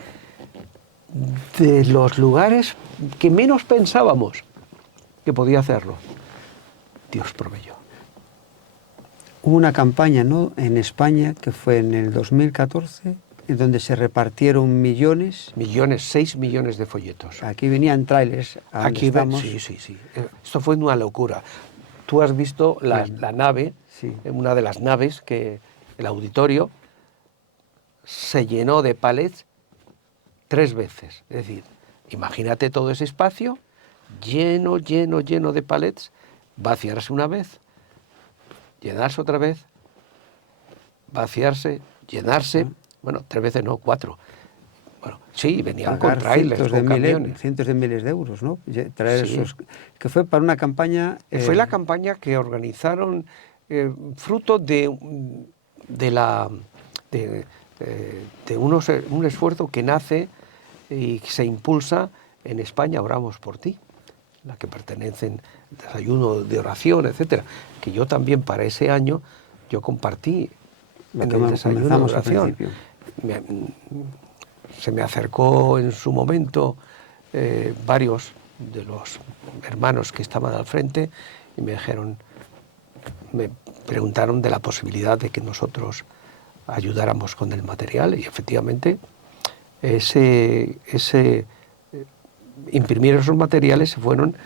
de los lugares que menos pensábamos que podía hacerlo. Dios proveyó. Hubo una campaña, ¿no?, en España, que fue en el 2014, en donde se repartieron millones. 6 millones de folletos. Aquí venían trailers. Aquí sí. Esto fue una locura. Tú has visto la nave, sí, una de las naves, que el auditorio se llenó de palets 3 veces. Es decir, imagínate todo ese espacio lleno de palets, vaciarse una vez, llenarse otra vez, vaciarse, llenarse, bueno, 3 veces no, 4. Bueno, sí, venían con trailers, con camiones. Cientos de miles de euros, ¿no? Traer esos, que fue para una campaña... Fue la campaña que organizaron fruto de un esfuerzo que nace y se impulsa en España, Oramos por Ti, la que pertenecen desayuno de oración, etcétera, que yo también para ese año yo compartí en el desayuno de oración. Se me acercó en su momento varios de los hermanos que estaban al frente y me preguntaron de la posibilidad de que nosotros ayudáramos con el material, y efectivamente imprimir esos materiales se fueron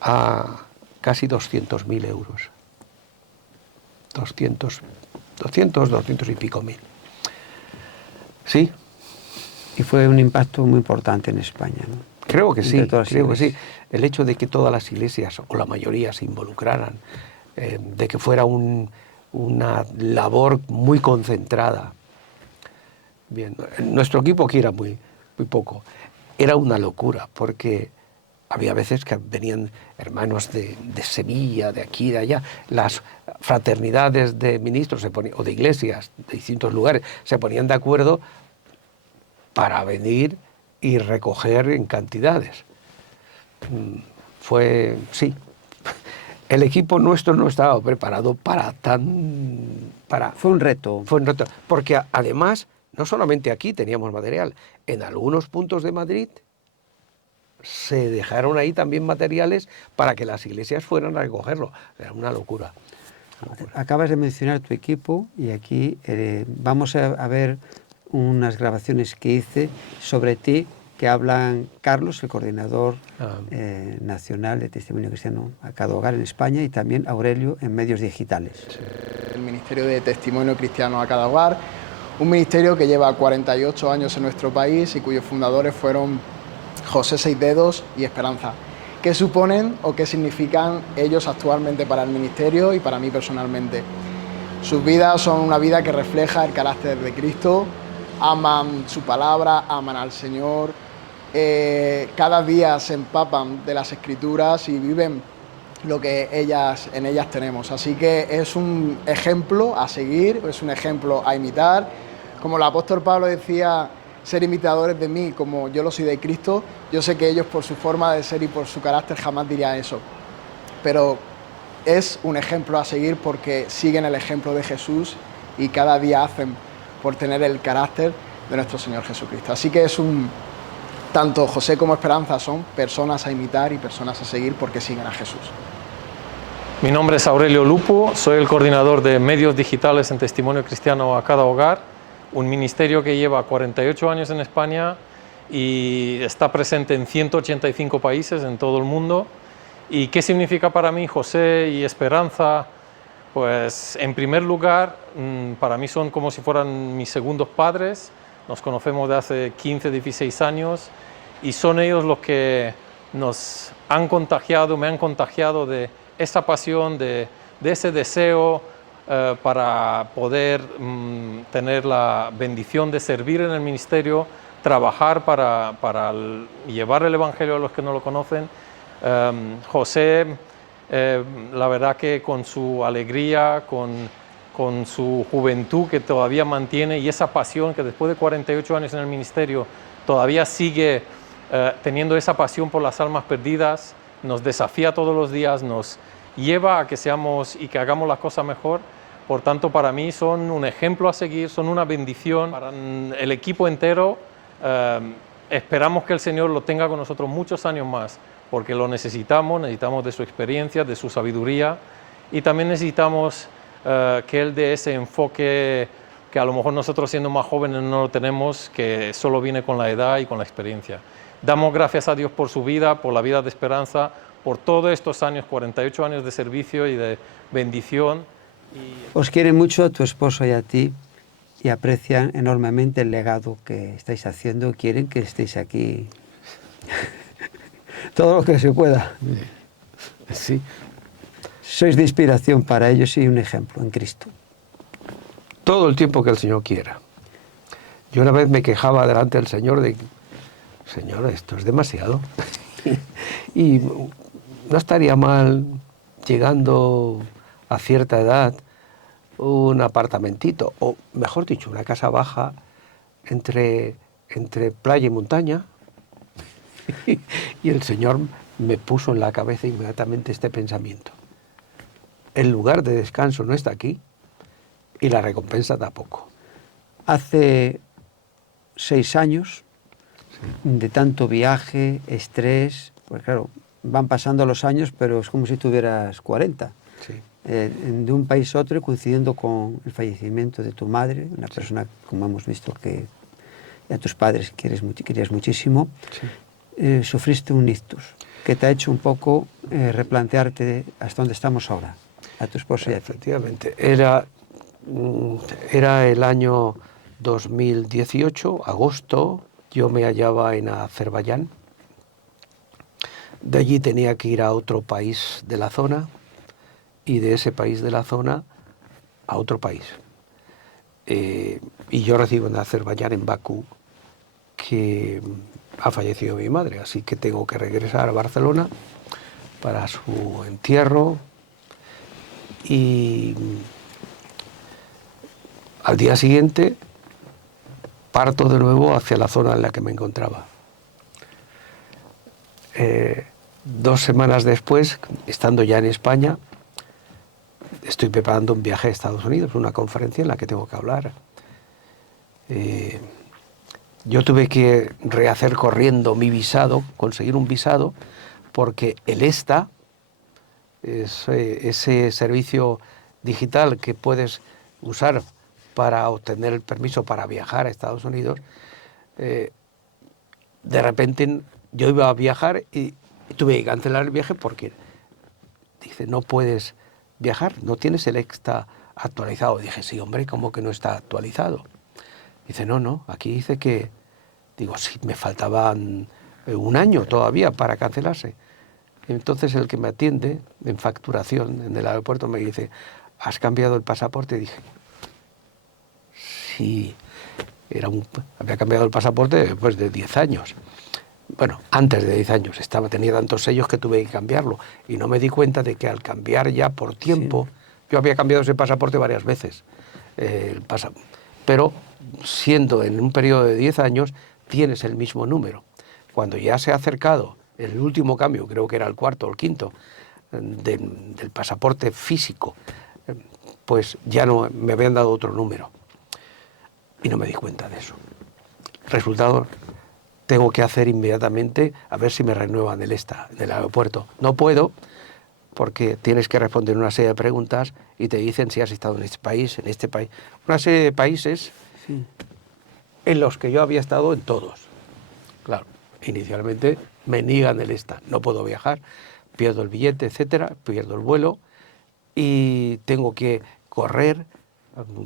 a casi 200.000 euros. 200 y pico mil. Sí. Y fue un impacto muy importante en España, ¿no? Creo que sí, creo que sí. El hecho de que todas las iglesias, o la mayoría, se involucraran, de que fuera una labor muy concentrada. Bien, nuestro equipo, que era muy poco, era una locura, porque había veces que venían hermanos de Sevilla, de aquí, de allá. Las fraternidades de ministros o de iglesias de distintos lugares se ponían de acuerdo para venir y recoger en cantidades. Sí. El equipo nuestro no estaba preparado para Fue un reto. Fue un reto, porque además, no solamente aquí teníamos material, en algunos puntos de Madrid se dejaron ahí también materiales para que las iglesias fueran a recogerlo. Era una locura. Acabas de mencionar tu equipo, y aquí vamos a ver unas grabaciones que hice sobre ti, que hablan Carlos, el coordinador nacional de Testimonio Cristiano a Cada Hogar en España, y también Aurelio en medios digitales. El Ministerio de Testimonio Cristiano a Cada Hogar, un ministerio que lleva 48 años en nuestro país y cuyos fundadores fueron José Seisdedos y Esperanza. ¿Qué suponen o qué significan ellos actualmente para el ministerio y para mí personalmente? Sus vidas son una vida que refleja el carácter de Cristo, aman su palabra, aman al Señor, cada día se empapan de las Escrituras y viven lo que en ellas tenemos. Así que es un ejemplo a seguir, es un ejemplo a imitar. Como el apóstol Pablo decía, ser imitadores de mí como yo lo soy de Cristo, yo sé que ellos por su forma de ser y por su carácter jamás dirían eso. Pero es un ejemplo a seguir porque siguen el ejemplo de Jesús y cada día hacen por tener el carácter de nuestro Señor Jesucristo. Así que tanto José como Esperanza son personas a imitar y personas a seguir porque siguen a Jesús. Mi nombre es Aurelio Lupo, soy el coordinador de medios digitales en Testimonio Cristiano a Cada Hogar, un ministerio que lleva 48 años en España y está presente en 185 países en todo el mundo. ¿Y qué significa para mí José y Esperanza? Pues en primer lugar, para mí son como si fueran mis segundos padres. Nos conocemos de hace 15, 16 años y son ellos los que nos han contagiado, me han contagiado de esa pasión, de ese deseo para poder tener la bendición de servir en el ministerio, trabajar para llevar el Evangelio a los que no lo conocen. José, la verdad que con su alegría, con su juventud que todavía mantiene y esa pasión que después de 48 años en el ministerio todavía sigue teniendo esa pasión por las almas perdidas, nos desafía todos los días, nos lleva a que seamos y que hagamos las cosas mejor. Por tanto, para mí son un ejemplo a seguir, son una bendición para el equipo entero. Esperamos que el Señor lo tenga con nosotros muchos años más, porque lo necesitamos de su experiencia, de su sabiduría, y también necesitamos que Él dé ese enfoque que a lo mejor nosotros siendo más jóvenes no lo tenemos, que solo viene con la edad y con la experiencia. Damos gracias a Dios por su vida, por la vida de Esperanza, por todos estos años, 48 años de servicio y de bendición. Os quieren mucho a tu esposo y a ti y aprecian enormemente el legado que estáis haciendo. Quieren que estéis aquí todo lo que se pueda. Sí. Sois de inspiración para ellos y un ejemplo en Cristo. Todo el tiempo que el Señor quiera. Yo una vez me quejaba delante del Señor de, Señor, esto es demasiado. Y no estaría mal, llegando a cierta edad, un apartamentito, o mejor dicho, una casa baja entre playa y montaña. Y el Señor me puso en la cabeza inmediatamente este pensamiento. El lugar de descanso no está aquí y la recompensa tampoco. Hace 6 años de tanto viaje, estrés, pues claro, van pasando los años, pero es como si tuvieras 40. Sí. De un país a otro, coincidiendo con el fallecimiento de tu madre, una persona, como hemos visto, que a tus padres querías muchísimo. Sí. Sufriste un ictus, que te ha hecho un poco replantearte hasta dónde estamos ahora, a tu esposa y a ti. Efectivamente, era el año 2018, agosto, yo me hallaba en Azerbaiyán. De allí tenía que ir a otro país de la zona y de ese país de la zona a otro país. Y yo recibo en Azerbaiyán, en Bakú, que ha fallecido mi madre, así que tengo que regresar a Barcelona para su entierro y al día siguiente parto de nuevo hacia la zona en la que me encontraba. 2 semanas después, estando ya en España, estoy preparando un viaje a Estados Unidos, una conferencia en la que tengo que hablar. Yo tuve que rehacer corriendo mi visado, conseguir un visado, porque el ESTA, ese servicio digital que puedes usar para obtener el permiso para viajar a Estados Unidos, de repente yo iba a viajar y tuve que cancelar el viaje porque dice, no puedes viajar, no tienes el ESTA actualizado. Dije, sí, hombre, ¿cómo que no está actualizado? Dice, no, aquí dice que... Digo, sí, me faltaban 1 año todavía para cancelarse. Entonces el que me atiende en facturación en el aeropuerto me dice, ¿has cambiado el pasaporte? Y dije, sí, había cambiado el pasaporte después de 10 años. bueno, antes de 10 años, tenía tantos sellos que tuve que cambiarlo. Y no me di cuenta de que al cambiar ya por tiempo, yo había cambiado ese pasaporte varias veces, pero siendo en un periodo de 10 años, tienes el mismo número. Cuando ya se ha acercado el último cambio, creo que era el cuarto o el quinto, del pasaporte físico, pues ya no me habían dado otro número. Y no me di cuenta de eso. Resultado, tengo que hacer inmediatamente a ver si me renuevan el aeropuerto. No puedo, porque tienes que responder una serie de preguntas y te dicen si has estado en este país, una serie de países en los que yo había estado en todos. Claro, inicialmente me niegan el no puedo viajar, pierdo el billete, etcétera, pierdo el vuelo y tengo que correr,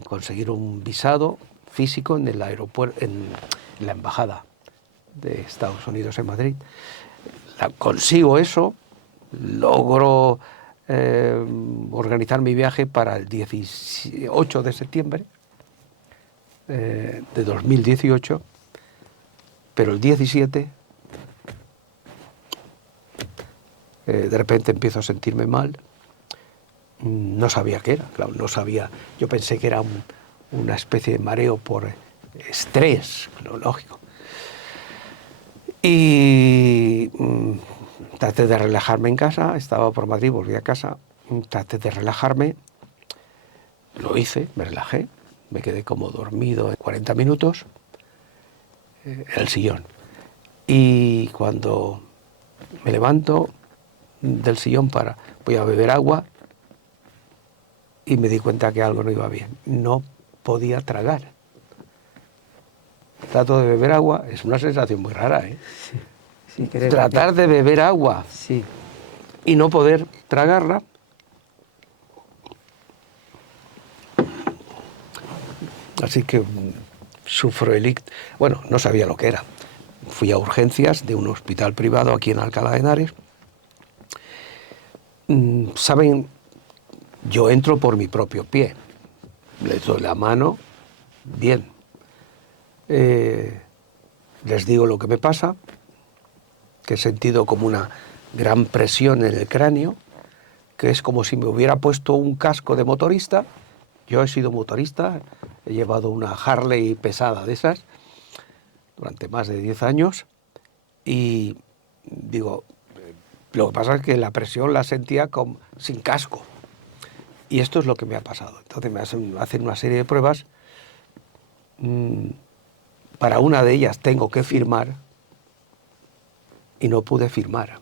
conseguir un visado físico en el aeropuerto, en la embajada de Estados Unidos en Madrid. Consigo eso, logro organizar mi viaje para el 18 de septiembre de 2018, pero el 17 de repente empiezo a sentirme mal. No sabía qué era, claro, no sabía. Yo pensé que era una especie de mareo por estrés, lógico. Y traté de relajarme en casa, estaba por Madrid, volví a casa, traté de relajarme, lo hice, me relajé, me quedé como dormido en 40 minutos en el sillón. Y cuando me levanto del sillón voy a beber agua y me di cuenta que algo no iba bien. No podía tragar. Trato de beber agua, es una sensación muy rara, ¿eh? Sí, Tratar de beber agua y no poder tragarla. Así que sufro el ictus. Bueno, no sabía lo que era. Fui a urgencias de un hospital privado aquí en Alcalá de Henares. Saben, yo entro por mi propio pie. Les doy la mano, bien. Les digo lo que me pasa, que he sentido como una gran presión en el cráneo, que es como si me hubiera puesto un casco de motorista. Yo he sido motorista, he llevado una Harley pesada de esas durante más de 10 años y digo, lo que pasa es que la presión la sentía sin casco. Y esto es lo que me ha pasado. Entonces me hacen una serie de pruebas. Para una de ellas tengo que firmar y no pude firmar.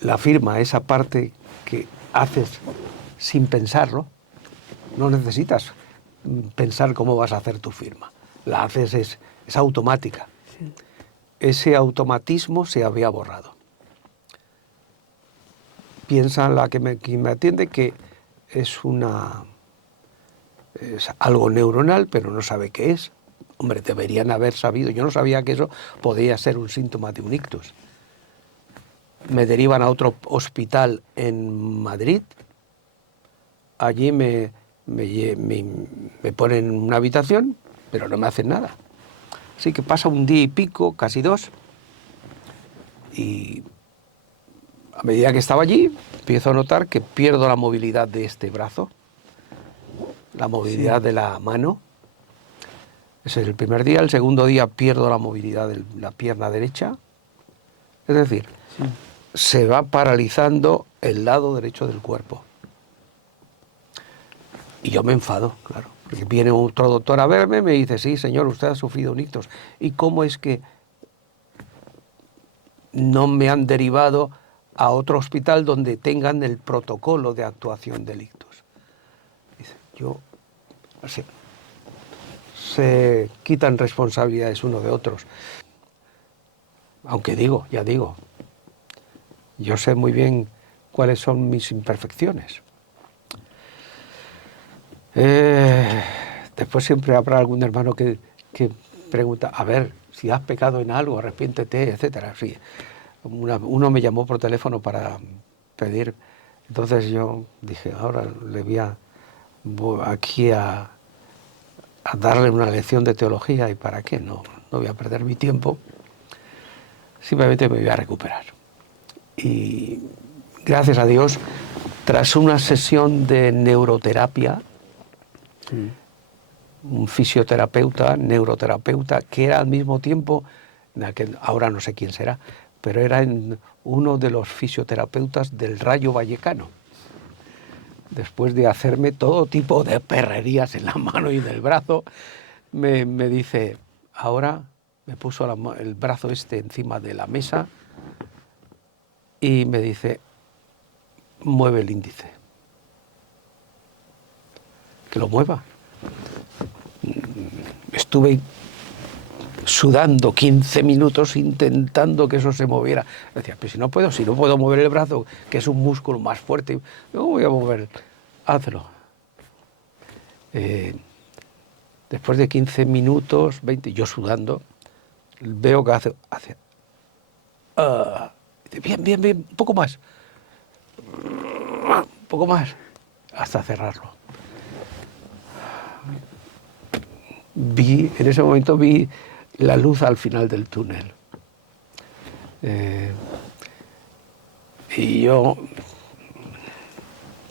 La firma, esa parte que haces sin pensarlo, no necesitas pensar cómo vas a hacer tu firma. La haces, es automática. Sí. Ese automatismo se había borrado. Piensa quien me atiende que es algo neuronal, pero no sabe qué es. Hombre, deberían haber sabido. Yo no sabía que eso podía ser un síntoma de un ictus. Me derivan a otro hospital en Madrid. Allí me ponen en una habitación, pero no me hacen nada. Así que pasa un día y pico, casi 2, y a medida que estaba allí, empiezo a notar que pierdo la movilidad de este brazo, la movilidad de la mano. Ese es el primer día. El segundo día pierdo la movilidad de la pierna derecha. Es decir, se va paralizando el lado derecho del cuerpo. Y yo me enfado, claro, porque viene otro doctor a verme y me dice, sí, señor, usted ha sufrido un ictus. ¿Y cómo es que no me han derivado a otro hospital donde tengan el protocolo de actuación del ictus? Dice, así, se quitan responsabilidades uno de otros. Aunque ya digo, yo sé muy bien cuáles son mis imperfecciones. Después siempre habrá algún hermano que pregunta, a ver, si has pecado en algo, arrepiéntete, etcétera. Sí. Uno me llamó por teléfono para pedir, entonces yo dije, ahora le voy aquí a darle una lección de teología, y para qué, no voy a perder mi tiempo. simplemente me voy a recuperar. Y gracias a Dios, tras una sesión de neuroterapia, un fisioterapeuta, neuroterapeuta, que era al mismo tiempo, ahora no sé quién será, pero era uno de los fisioterapeutas del Rayo Vallecano. Después de hacerme todo tipo de perrerías en la mano y en el brazo, me dice, ahora me puso el brazo encima de la mesa y me dice, mueve el índice. Que lo mueva. Estuve sudando 15 minutos intentando que eso se moviera. Decía, pero si no puedo mover el brazo, que es un músculo más fuerte, no voy a mover. Hazlo. Después de 15 minutos, 20, yo sudando, veo que hace bien, un poco más, hasta cerrarlo. En ese momento vi la luz al final del túnel.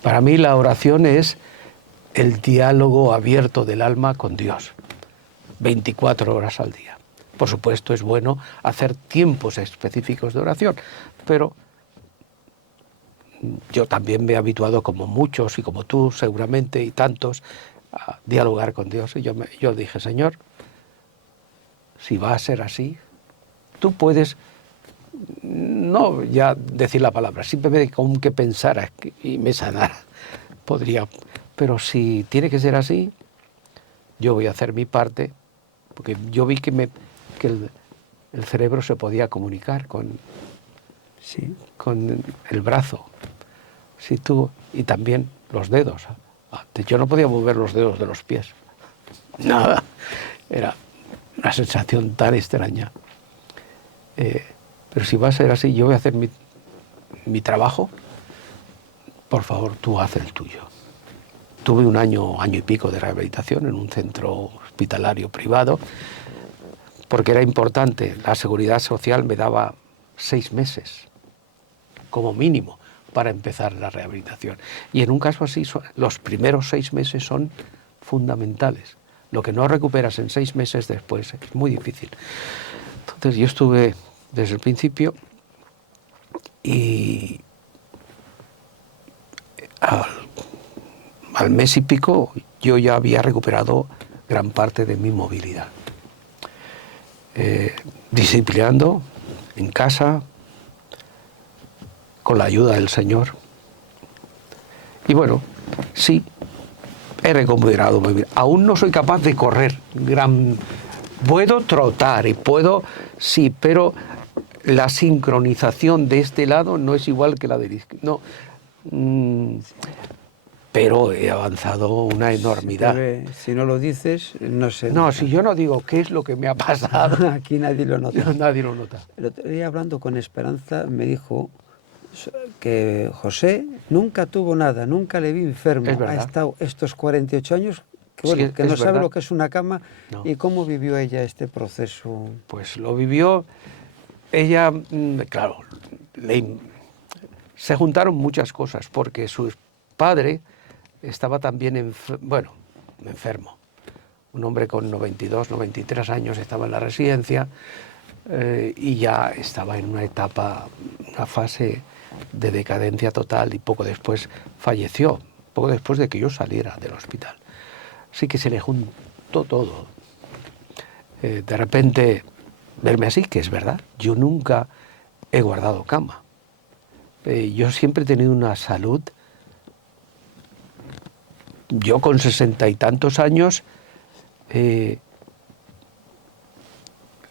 Para mí la oración es el diálogo abierto del alma con Dios, 24 horas al día. Por supuesto es bueno hacer tiempos específicos de oración, pero yo también me he habituado, como muchos y como tú seguramente y tantos, a dialogar con Dios. Y yo dije, Señor, si va a ser así, tú puedes, no ya decir la palabra, simplemente con que pensara y me sanara, podría. Pero si tiene que ser así, yo voy a hacer mi parte, porque yo vi que el cerebro se podía comunicar con el brazo. Y también los dedos. Yo no podía mover los dedos de los pies. Nada. Era una sensación tan extraña. Pero si va a ser así, yo voy a hacer mi trabajo. Por favor, tú haz el tuyo. Tuve un año y pico de rehabilitación en un centro hospitalario privado, porque era importante. La Seguridad Social me daba 6 meses, como mínimo, para empezar la rehabilitación. Y en un caso así, los primeros 6 meses son fundamentales. Lo que no recuperas en 6 meses después es muy difícil. Entonces yo estuve desde el principio y al mes y pico yo ya había recuperado gran parte de mi movilidad. Disciplinando en casa, con la ayuda del Señor. Y bueno, sí, he recuperado mi vida. Aún no soy capaz de correr. Puedo trotar y sí, pero la sincronización de este lado no es igual que la del izquierdo. No. Pero he avanzado una enormidad. Si no lo dices, no sé. No, si yo no digo qué es lo que me ha pasado. Aquí nadie lo nota. Nadie lo nota. El otro día, hablando con Esperanza, me dijo que José nunca tuvo nada, nunca le vi enfermo. Ha estado estos 48 años, que no sabe lo que es una cama. No. ¿Y cómo vivió ella este proceso? Pues lo vivió ella, claro, se juntaron muchas cosas, porque su padre estaba también enfermo. Un hombre con 92, 93 años estaba en la residencia y ya estaba en una fase de decadencia total, y poco después falleció, poco después de que yo saliera del hospital. Así que se le juntó todo. De repente, verme así, que es verdad, yo nunca he guardado cama. Yo siempre he tenido una salud. Yo con 60 y tantos años,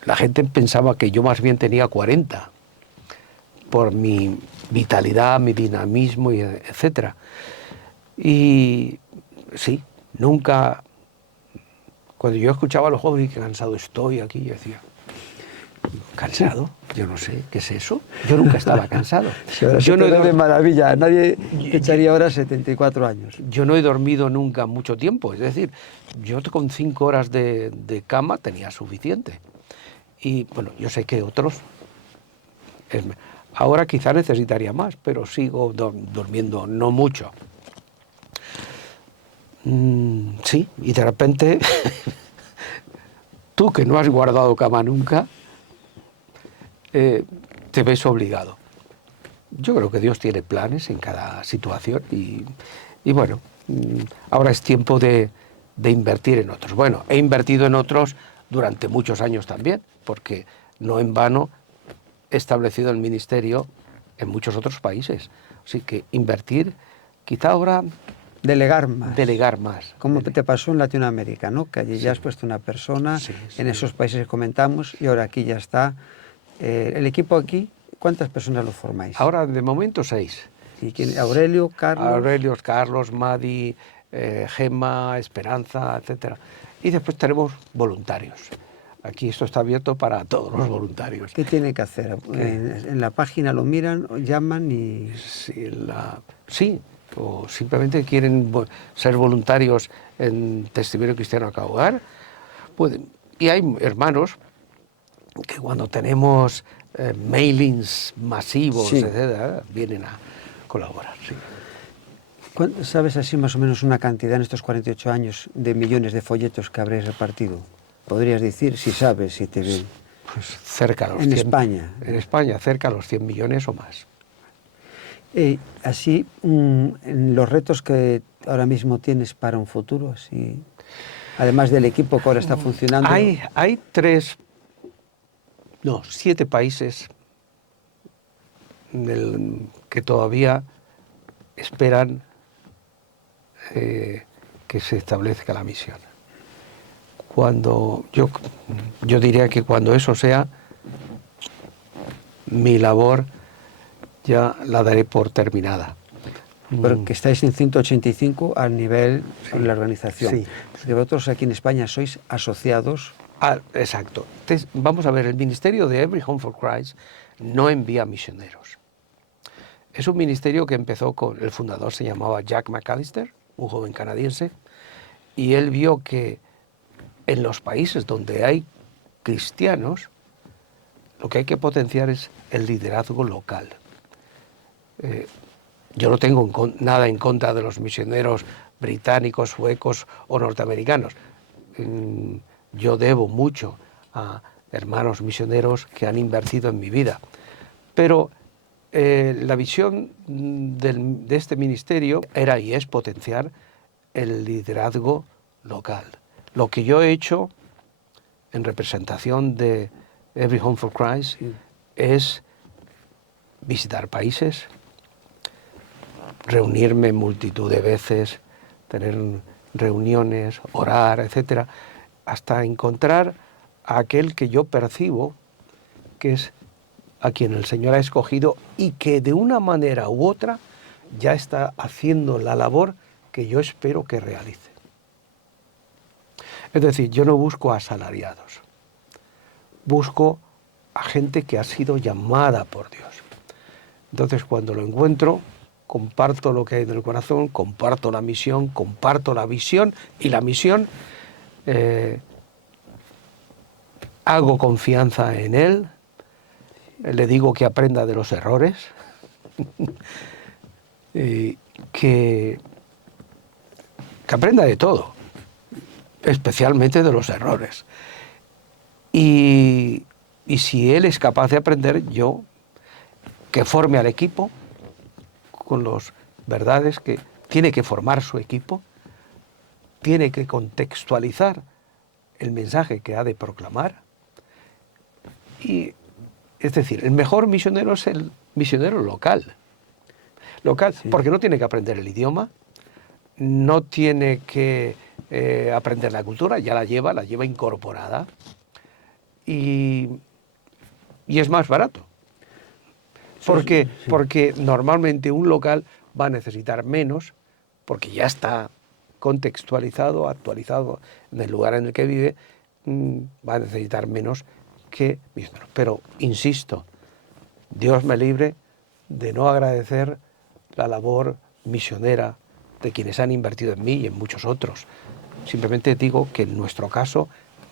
la gente pensaba que yo más bien tenía 40, por mi vitalidad, mi dinamismo, etc. Y sí, nunca, cuando yo escuchaba a los jóvenes, qué cansado estoy aquí, yo decía, ¿cansado? Yo no sé, ¿qué es eso? Yo nunca estaba cansado. Si ahora yo no de maravilla, nadie echaría ahora 74 años. Yo no he dormido nunca mucho tiempo, es decir, yo con 5 horas de cama tenía suficiente. Y bueno, yo sé que otros Ahora quizá necesitaría más, pero sigo durmiendo no mucho. Sí, y de repente, tú que no has guardado cama nunca, te ves obligado. Yo creo que Dios tiene planes en cada situación y bueno, ahora es tiempo de invertir en otros. Bueno, he invertido en otros durante muchos años también, porque no en vano he establecido el ministerio en muchos otros países. Así que invertir, quizá ahora... Delegar más. Delegar más. Como te pasó en Latinoamérica, ¿no? Que allí Sí. ya has puesto una persona, Sí, en esos países que comentamos, y ahora aquí ya está. El equipo aquí, ¿cuántas personas lo formáis? Ahora, de momento, 6. ¿Y quién? Aurelio, Carlos... Aurelio, Carlos, Madi, Gemma, Esperanza, etc. Y después tenemos voluntarios. Aquí esto está abierto para todos los voluntarios. ¿Qué tiene que hacer? En la página lo miran, llaman y... Sí, o simplemente quieren ser voluntarios en Testimonio Cristiano a Cada Hogar, pueden. Y hay hermanos que cuando tenemos mailings masivos, Sí. etcétera, vienen a colaborar. Sí. ¿Sabes así más o menos una cantidad en estos 48 años de millones de folletos que habréis repartido? ¿Podrías decir, si sabes, si te ven? Pues cerca a los En 100, España. En España, cerca a los 100 millones o más. Así, en los retos que ahora mismo tienes para un futuro, así, además del equipo que ahora está funcionando... Hay 7 países que todavía esperan que se establezca la misión. Yo diría que cuando eso sea, mi labor ya la daré por terminada. Porque estáis en 185 al nivel de la organización. Sí. Porque vosotros aquí en España sois asociados. Exacto. Entonces, vamos a ver, el ministerio de Every Home for Christ no envía misioneros. Es un ministerio que empezó con, el fundador se llamaba Jack McAllister, un joven canadiense, y él vio que en los países donde hay cristianos, lo que hay que potenciar es el liderazgo local. Yo no tengo nada en contra de los misioneros británicos, suecos o norteamericanos. Yo debo mucho a hermanos misioneros que han invertido en mi vida. Pero la visión de este ministerio era y es potenciar el liderazgo local. Lo que yo he hecho en representación de Every Home for Christ es visitar países, reunirme multitud de veces, tener reuniones, orar, etcétera, hasta encontrar a aquel que yo percibo que es a quien el Señor ha escogido y que de una manera u otra ya está haciendo la labor que yo espero que realice. Es decir, yo no busco asalariados, busco a gente que ha sido llamada por Dios. Entonces, cuando lo encuentro, comparto lo que hay en el corazón, comparto la misión, comparto la visión y la misión, hago confianza en él, le digo que aprenda de los errores, que aprenda de todo, especialmente de los errores. Y si él es capaz de aprender, yo que forme al equipo con las verdades que tiene que formar su equipo, tiene que contextualizar el mensaje que ha de proclamar. Y, es decir, el mejor misionero es el misionero local. Sí. Porque no tiene que aprender el idioma, no tiene que aprender la cultura, ya la lleva incorporada y es más barato. Porque normalmente un local va a necesitar menos, porque ya está contextualizado, actualizado en el lugar en el que vive, va a necesitar menos que misioneros. Pero, insisto, Dios me libre de no agradecer la labor misionera de quienes han invertido en mí y en muchos otros. Simplemente digo que en nuestro caso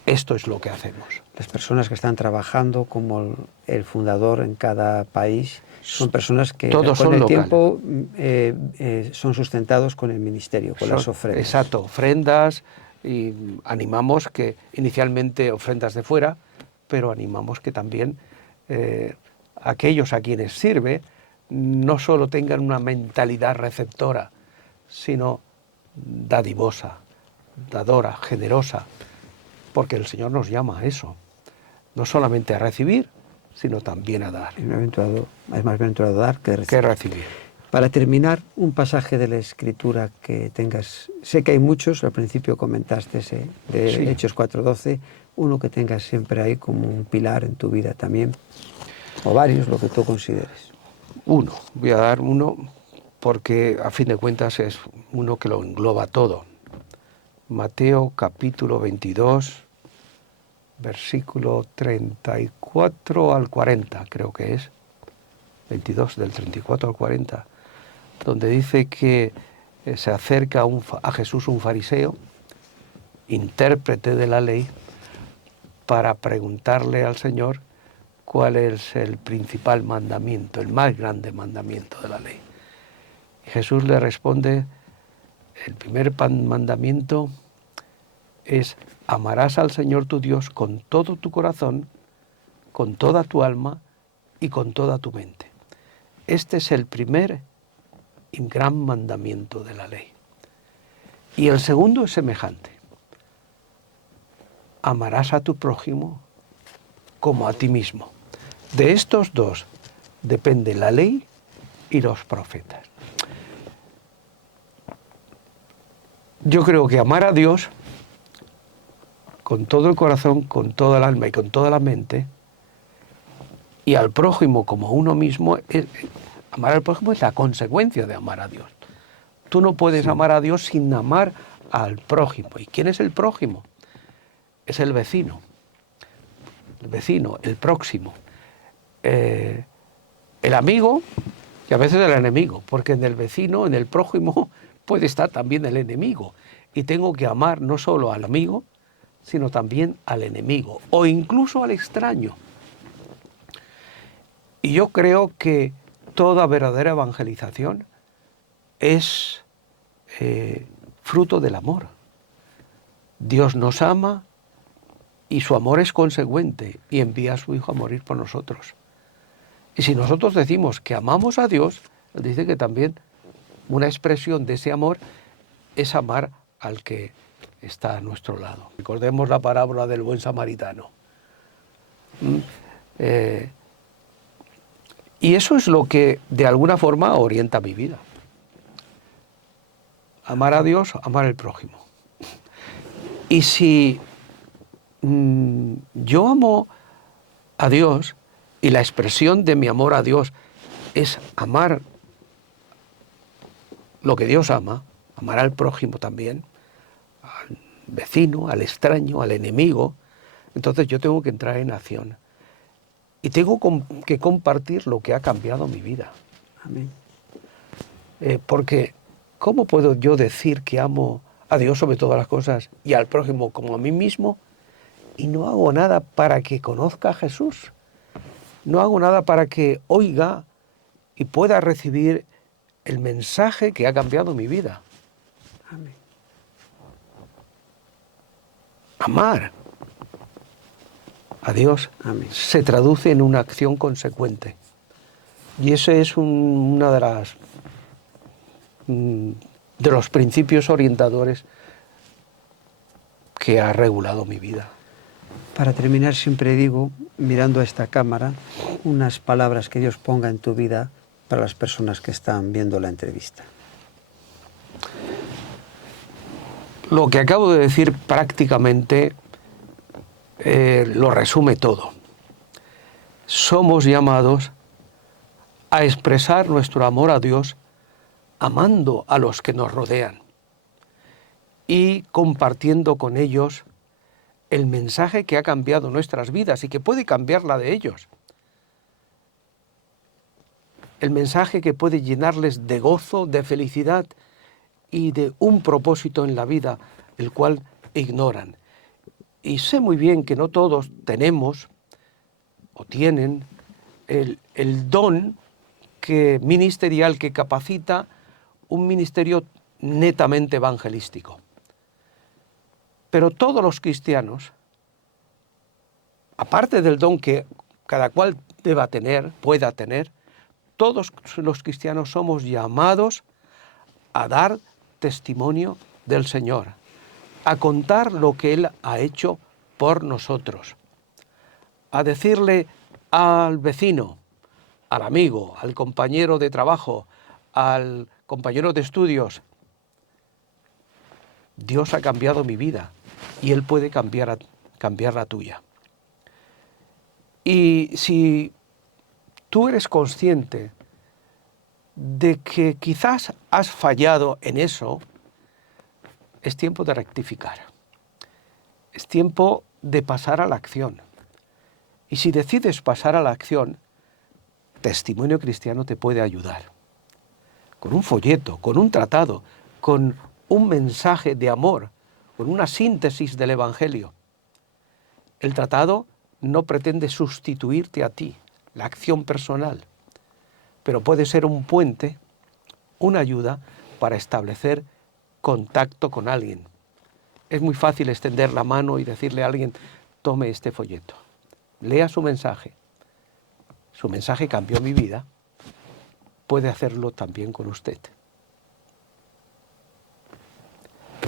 esto es lo que hacemos. Las personas que están trabajando como el fundador en cada país son personas que Todos con son el local. tiempo son sustentados con el ministerio, con las ofrendas. Exacto, ofrendas, y animamos que inicialmente ofrendas de fuera, pero animamos que también aquellos a quienes sirve no solo tengan una mentalidad receptora, sino dadivosa, dadora, generosa, porque el Señor nos llama a eso, no solamente a recibir, sino también a dar. Es más bienaventurado dar que recibir. Que recibir. Para terminar, un pasaje de la Escritura que tengas, sé que hay muchos, al principio comentaste ese de Sí. Hechos 4:12, uno que tengas siempre ahí como un pilar en tu vida también, o varios, lo que tú consideres. Uno, voy a dar uno porque a fin de cuentas es uno que lo engloba todo. Mateo capítulo 22, versículo 34 al 40, creo que es, 22 del 34 al 40, donde dice que se acerca a Jesús un fariseo, intérprete de la ley, para preguntarle al Señor cuál es el principal mandamiento, el más grande mandamiento de la ley. Y Jesús le responde, el primer mandamiento es: amarás al Señor tu Dios con todo tu corazón, con toda tu alma y con toda tu mente. Este es el primer y gran mandamiento de la ley. Y el segundo es semejante: amarás a tu prójimo como a ti mismo. De estos dos depende la ley y los profetas. Yo creo que amar a Dios con todo el corazón, con toda el alma y con toda la mente, y al prójimo como a uno mismo, amar al prójimo es la consecuencia de amar a Dios. Tú no puedes amar a Dios sin amar al prójimo. ¿Y quién es el prójimo? Es el vecino, el próximo, el amigo y a veces el enemigo, porque en el vecino, en el prójimo, puede estar también el enemigo. Y tengo que amar no solo al amigo, sino también al enemigo o incluso al extraño. Y yo creo que toda verdadera evangelización es fruto del amor. Dios nos ama y su amor es consecuente y envía a su Hijo a morir por nosotros. Y si nosotros decimos que amamos a Dios, Él dice que también una expresión de ese amor es amar al que está a nuestro lado. Recordemos la parábola del buen samaritano. Y eso es lo que de alguna forma orienta mi vida. Amar a Dios, amar al prójimo. Y si yo amo a Dios y la expresión de mi amor a Dios es amar lo que Dios ama, amar al prójimo también, al vecino, al extraño, al enemigo, entonces yo tengo que entrar en acción. Y tengo que compartir lo que ha cambiado mi vida. Amén. Porque ¿cómo puedo yo decir que amo a Dios sobre todas las cosas y al prójimo como a mí mismo y no hago nada para que conozca a Jesús? No hago nada para que oiga y pueda recibir el mensaje que ha cambiado mi vida. Amén. Amar a Dios Amén. se traduce en una acción consecuente. Y ese es una de los principios orientadores que ha regulado mi vida. Para terminar, siempre digo, mirando a esta cámara, unas palabras que Dios ponga en tu vida para las personas que están viendo la entrevista. Lo que acabo de decir prácticamente lo resume todo. Somos llamados a expresar nuestro amor a Dios amando a los que nos rodean y compartiendo con ellos el mensaje que ha cambiado nuestras vidas y que puede cambiar la de ellos. El mensaje que puede llenarles de gozo, de felicidad y de un propósito en la vida, el cual ignoran. Y sé muy bien que no todos tenemos o tienen el don ministerial que capacita un ministerio netamente evangelístico. Pero todos los cristianos, aparte del don que cada cual pueda tener, todos los cristianos somos llamados a dar testimonio del Señor, a contar lo que Él ha hecho por nosotros, a decirle al vecino, al amigo, al compañero de trabajo, al compañero de estudios: Dios ha cambiado mi vida y Él puede cambiar la tuya. Y si tú eres consciente de que quizás has fallado en eso, es tiempo de rectificar. Es tiempo de pasar a la acción. Y si decides pasar a la acción, Testimonio Cristiano te puede ayudar. Con un folleto, con un tratado, con un mensaje de amor, con una síntesis del Evangelio. El tratado no pretende sustituirte a ti, la acción personal, pero puede ser un puente, una ayuda para establecer contacto con alguien. Es muy fácil extender la mano y decirle a alguien: tome este folleto, lea su mensaje cambió mi vida, puede hacerlo también con usted.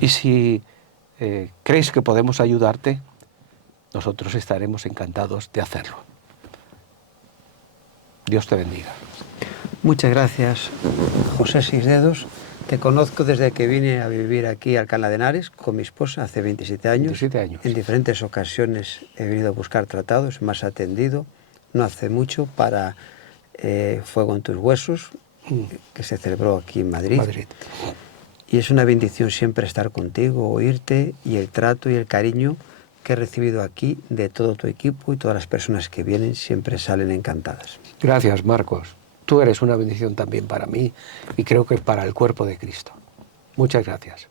Y si crees que podemos ayudarte, nosotros estaremos encantados de hacerlo. Dios te bendiga. Muchas gracias, José Seisdedos. Te conozco desde que vine a vivir aquí a Alcalá de Henares con mi esposa hace 27 años. 27 años. En diferentes ocasiones he venido a buscar tratados, me has atendido. No hace mucho para Fuego en tus huesos, que se celebró aquí en Madrid. Y es una bendición siempre estar contigo, oírte, y el trato y el cariño que he recibido aquí de todo tu equipo, y todas las personas que vienen siempre salen encantadas. Gracias, Marcos. Tú eres una bendición también para mí y creo que para el cuerpo de Cristo. Muchas gracias.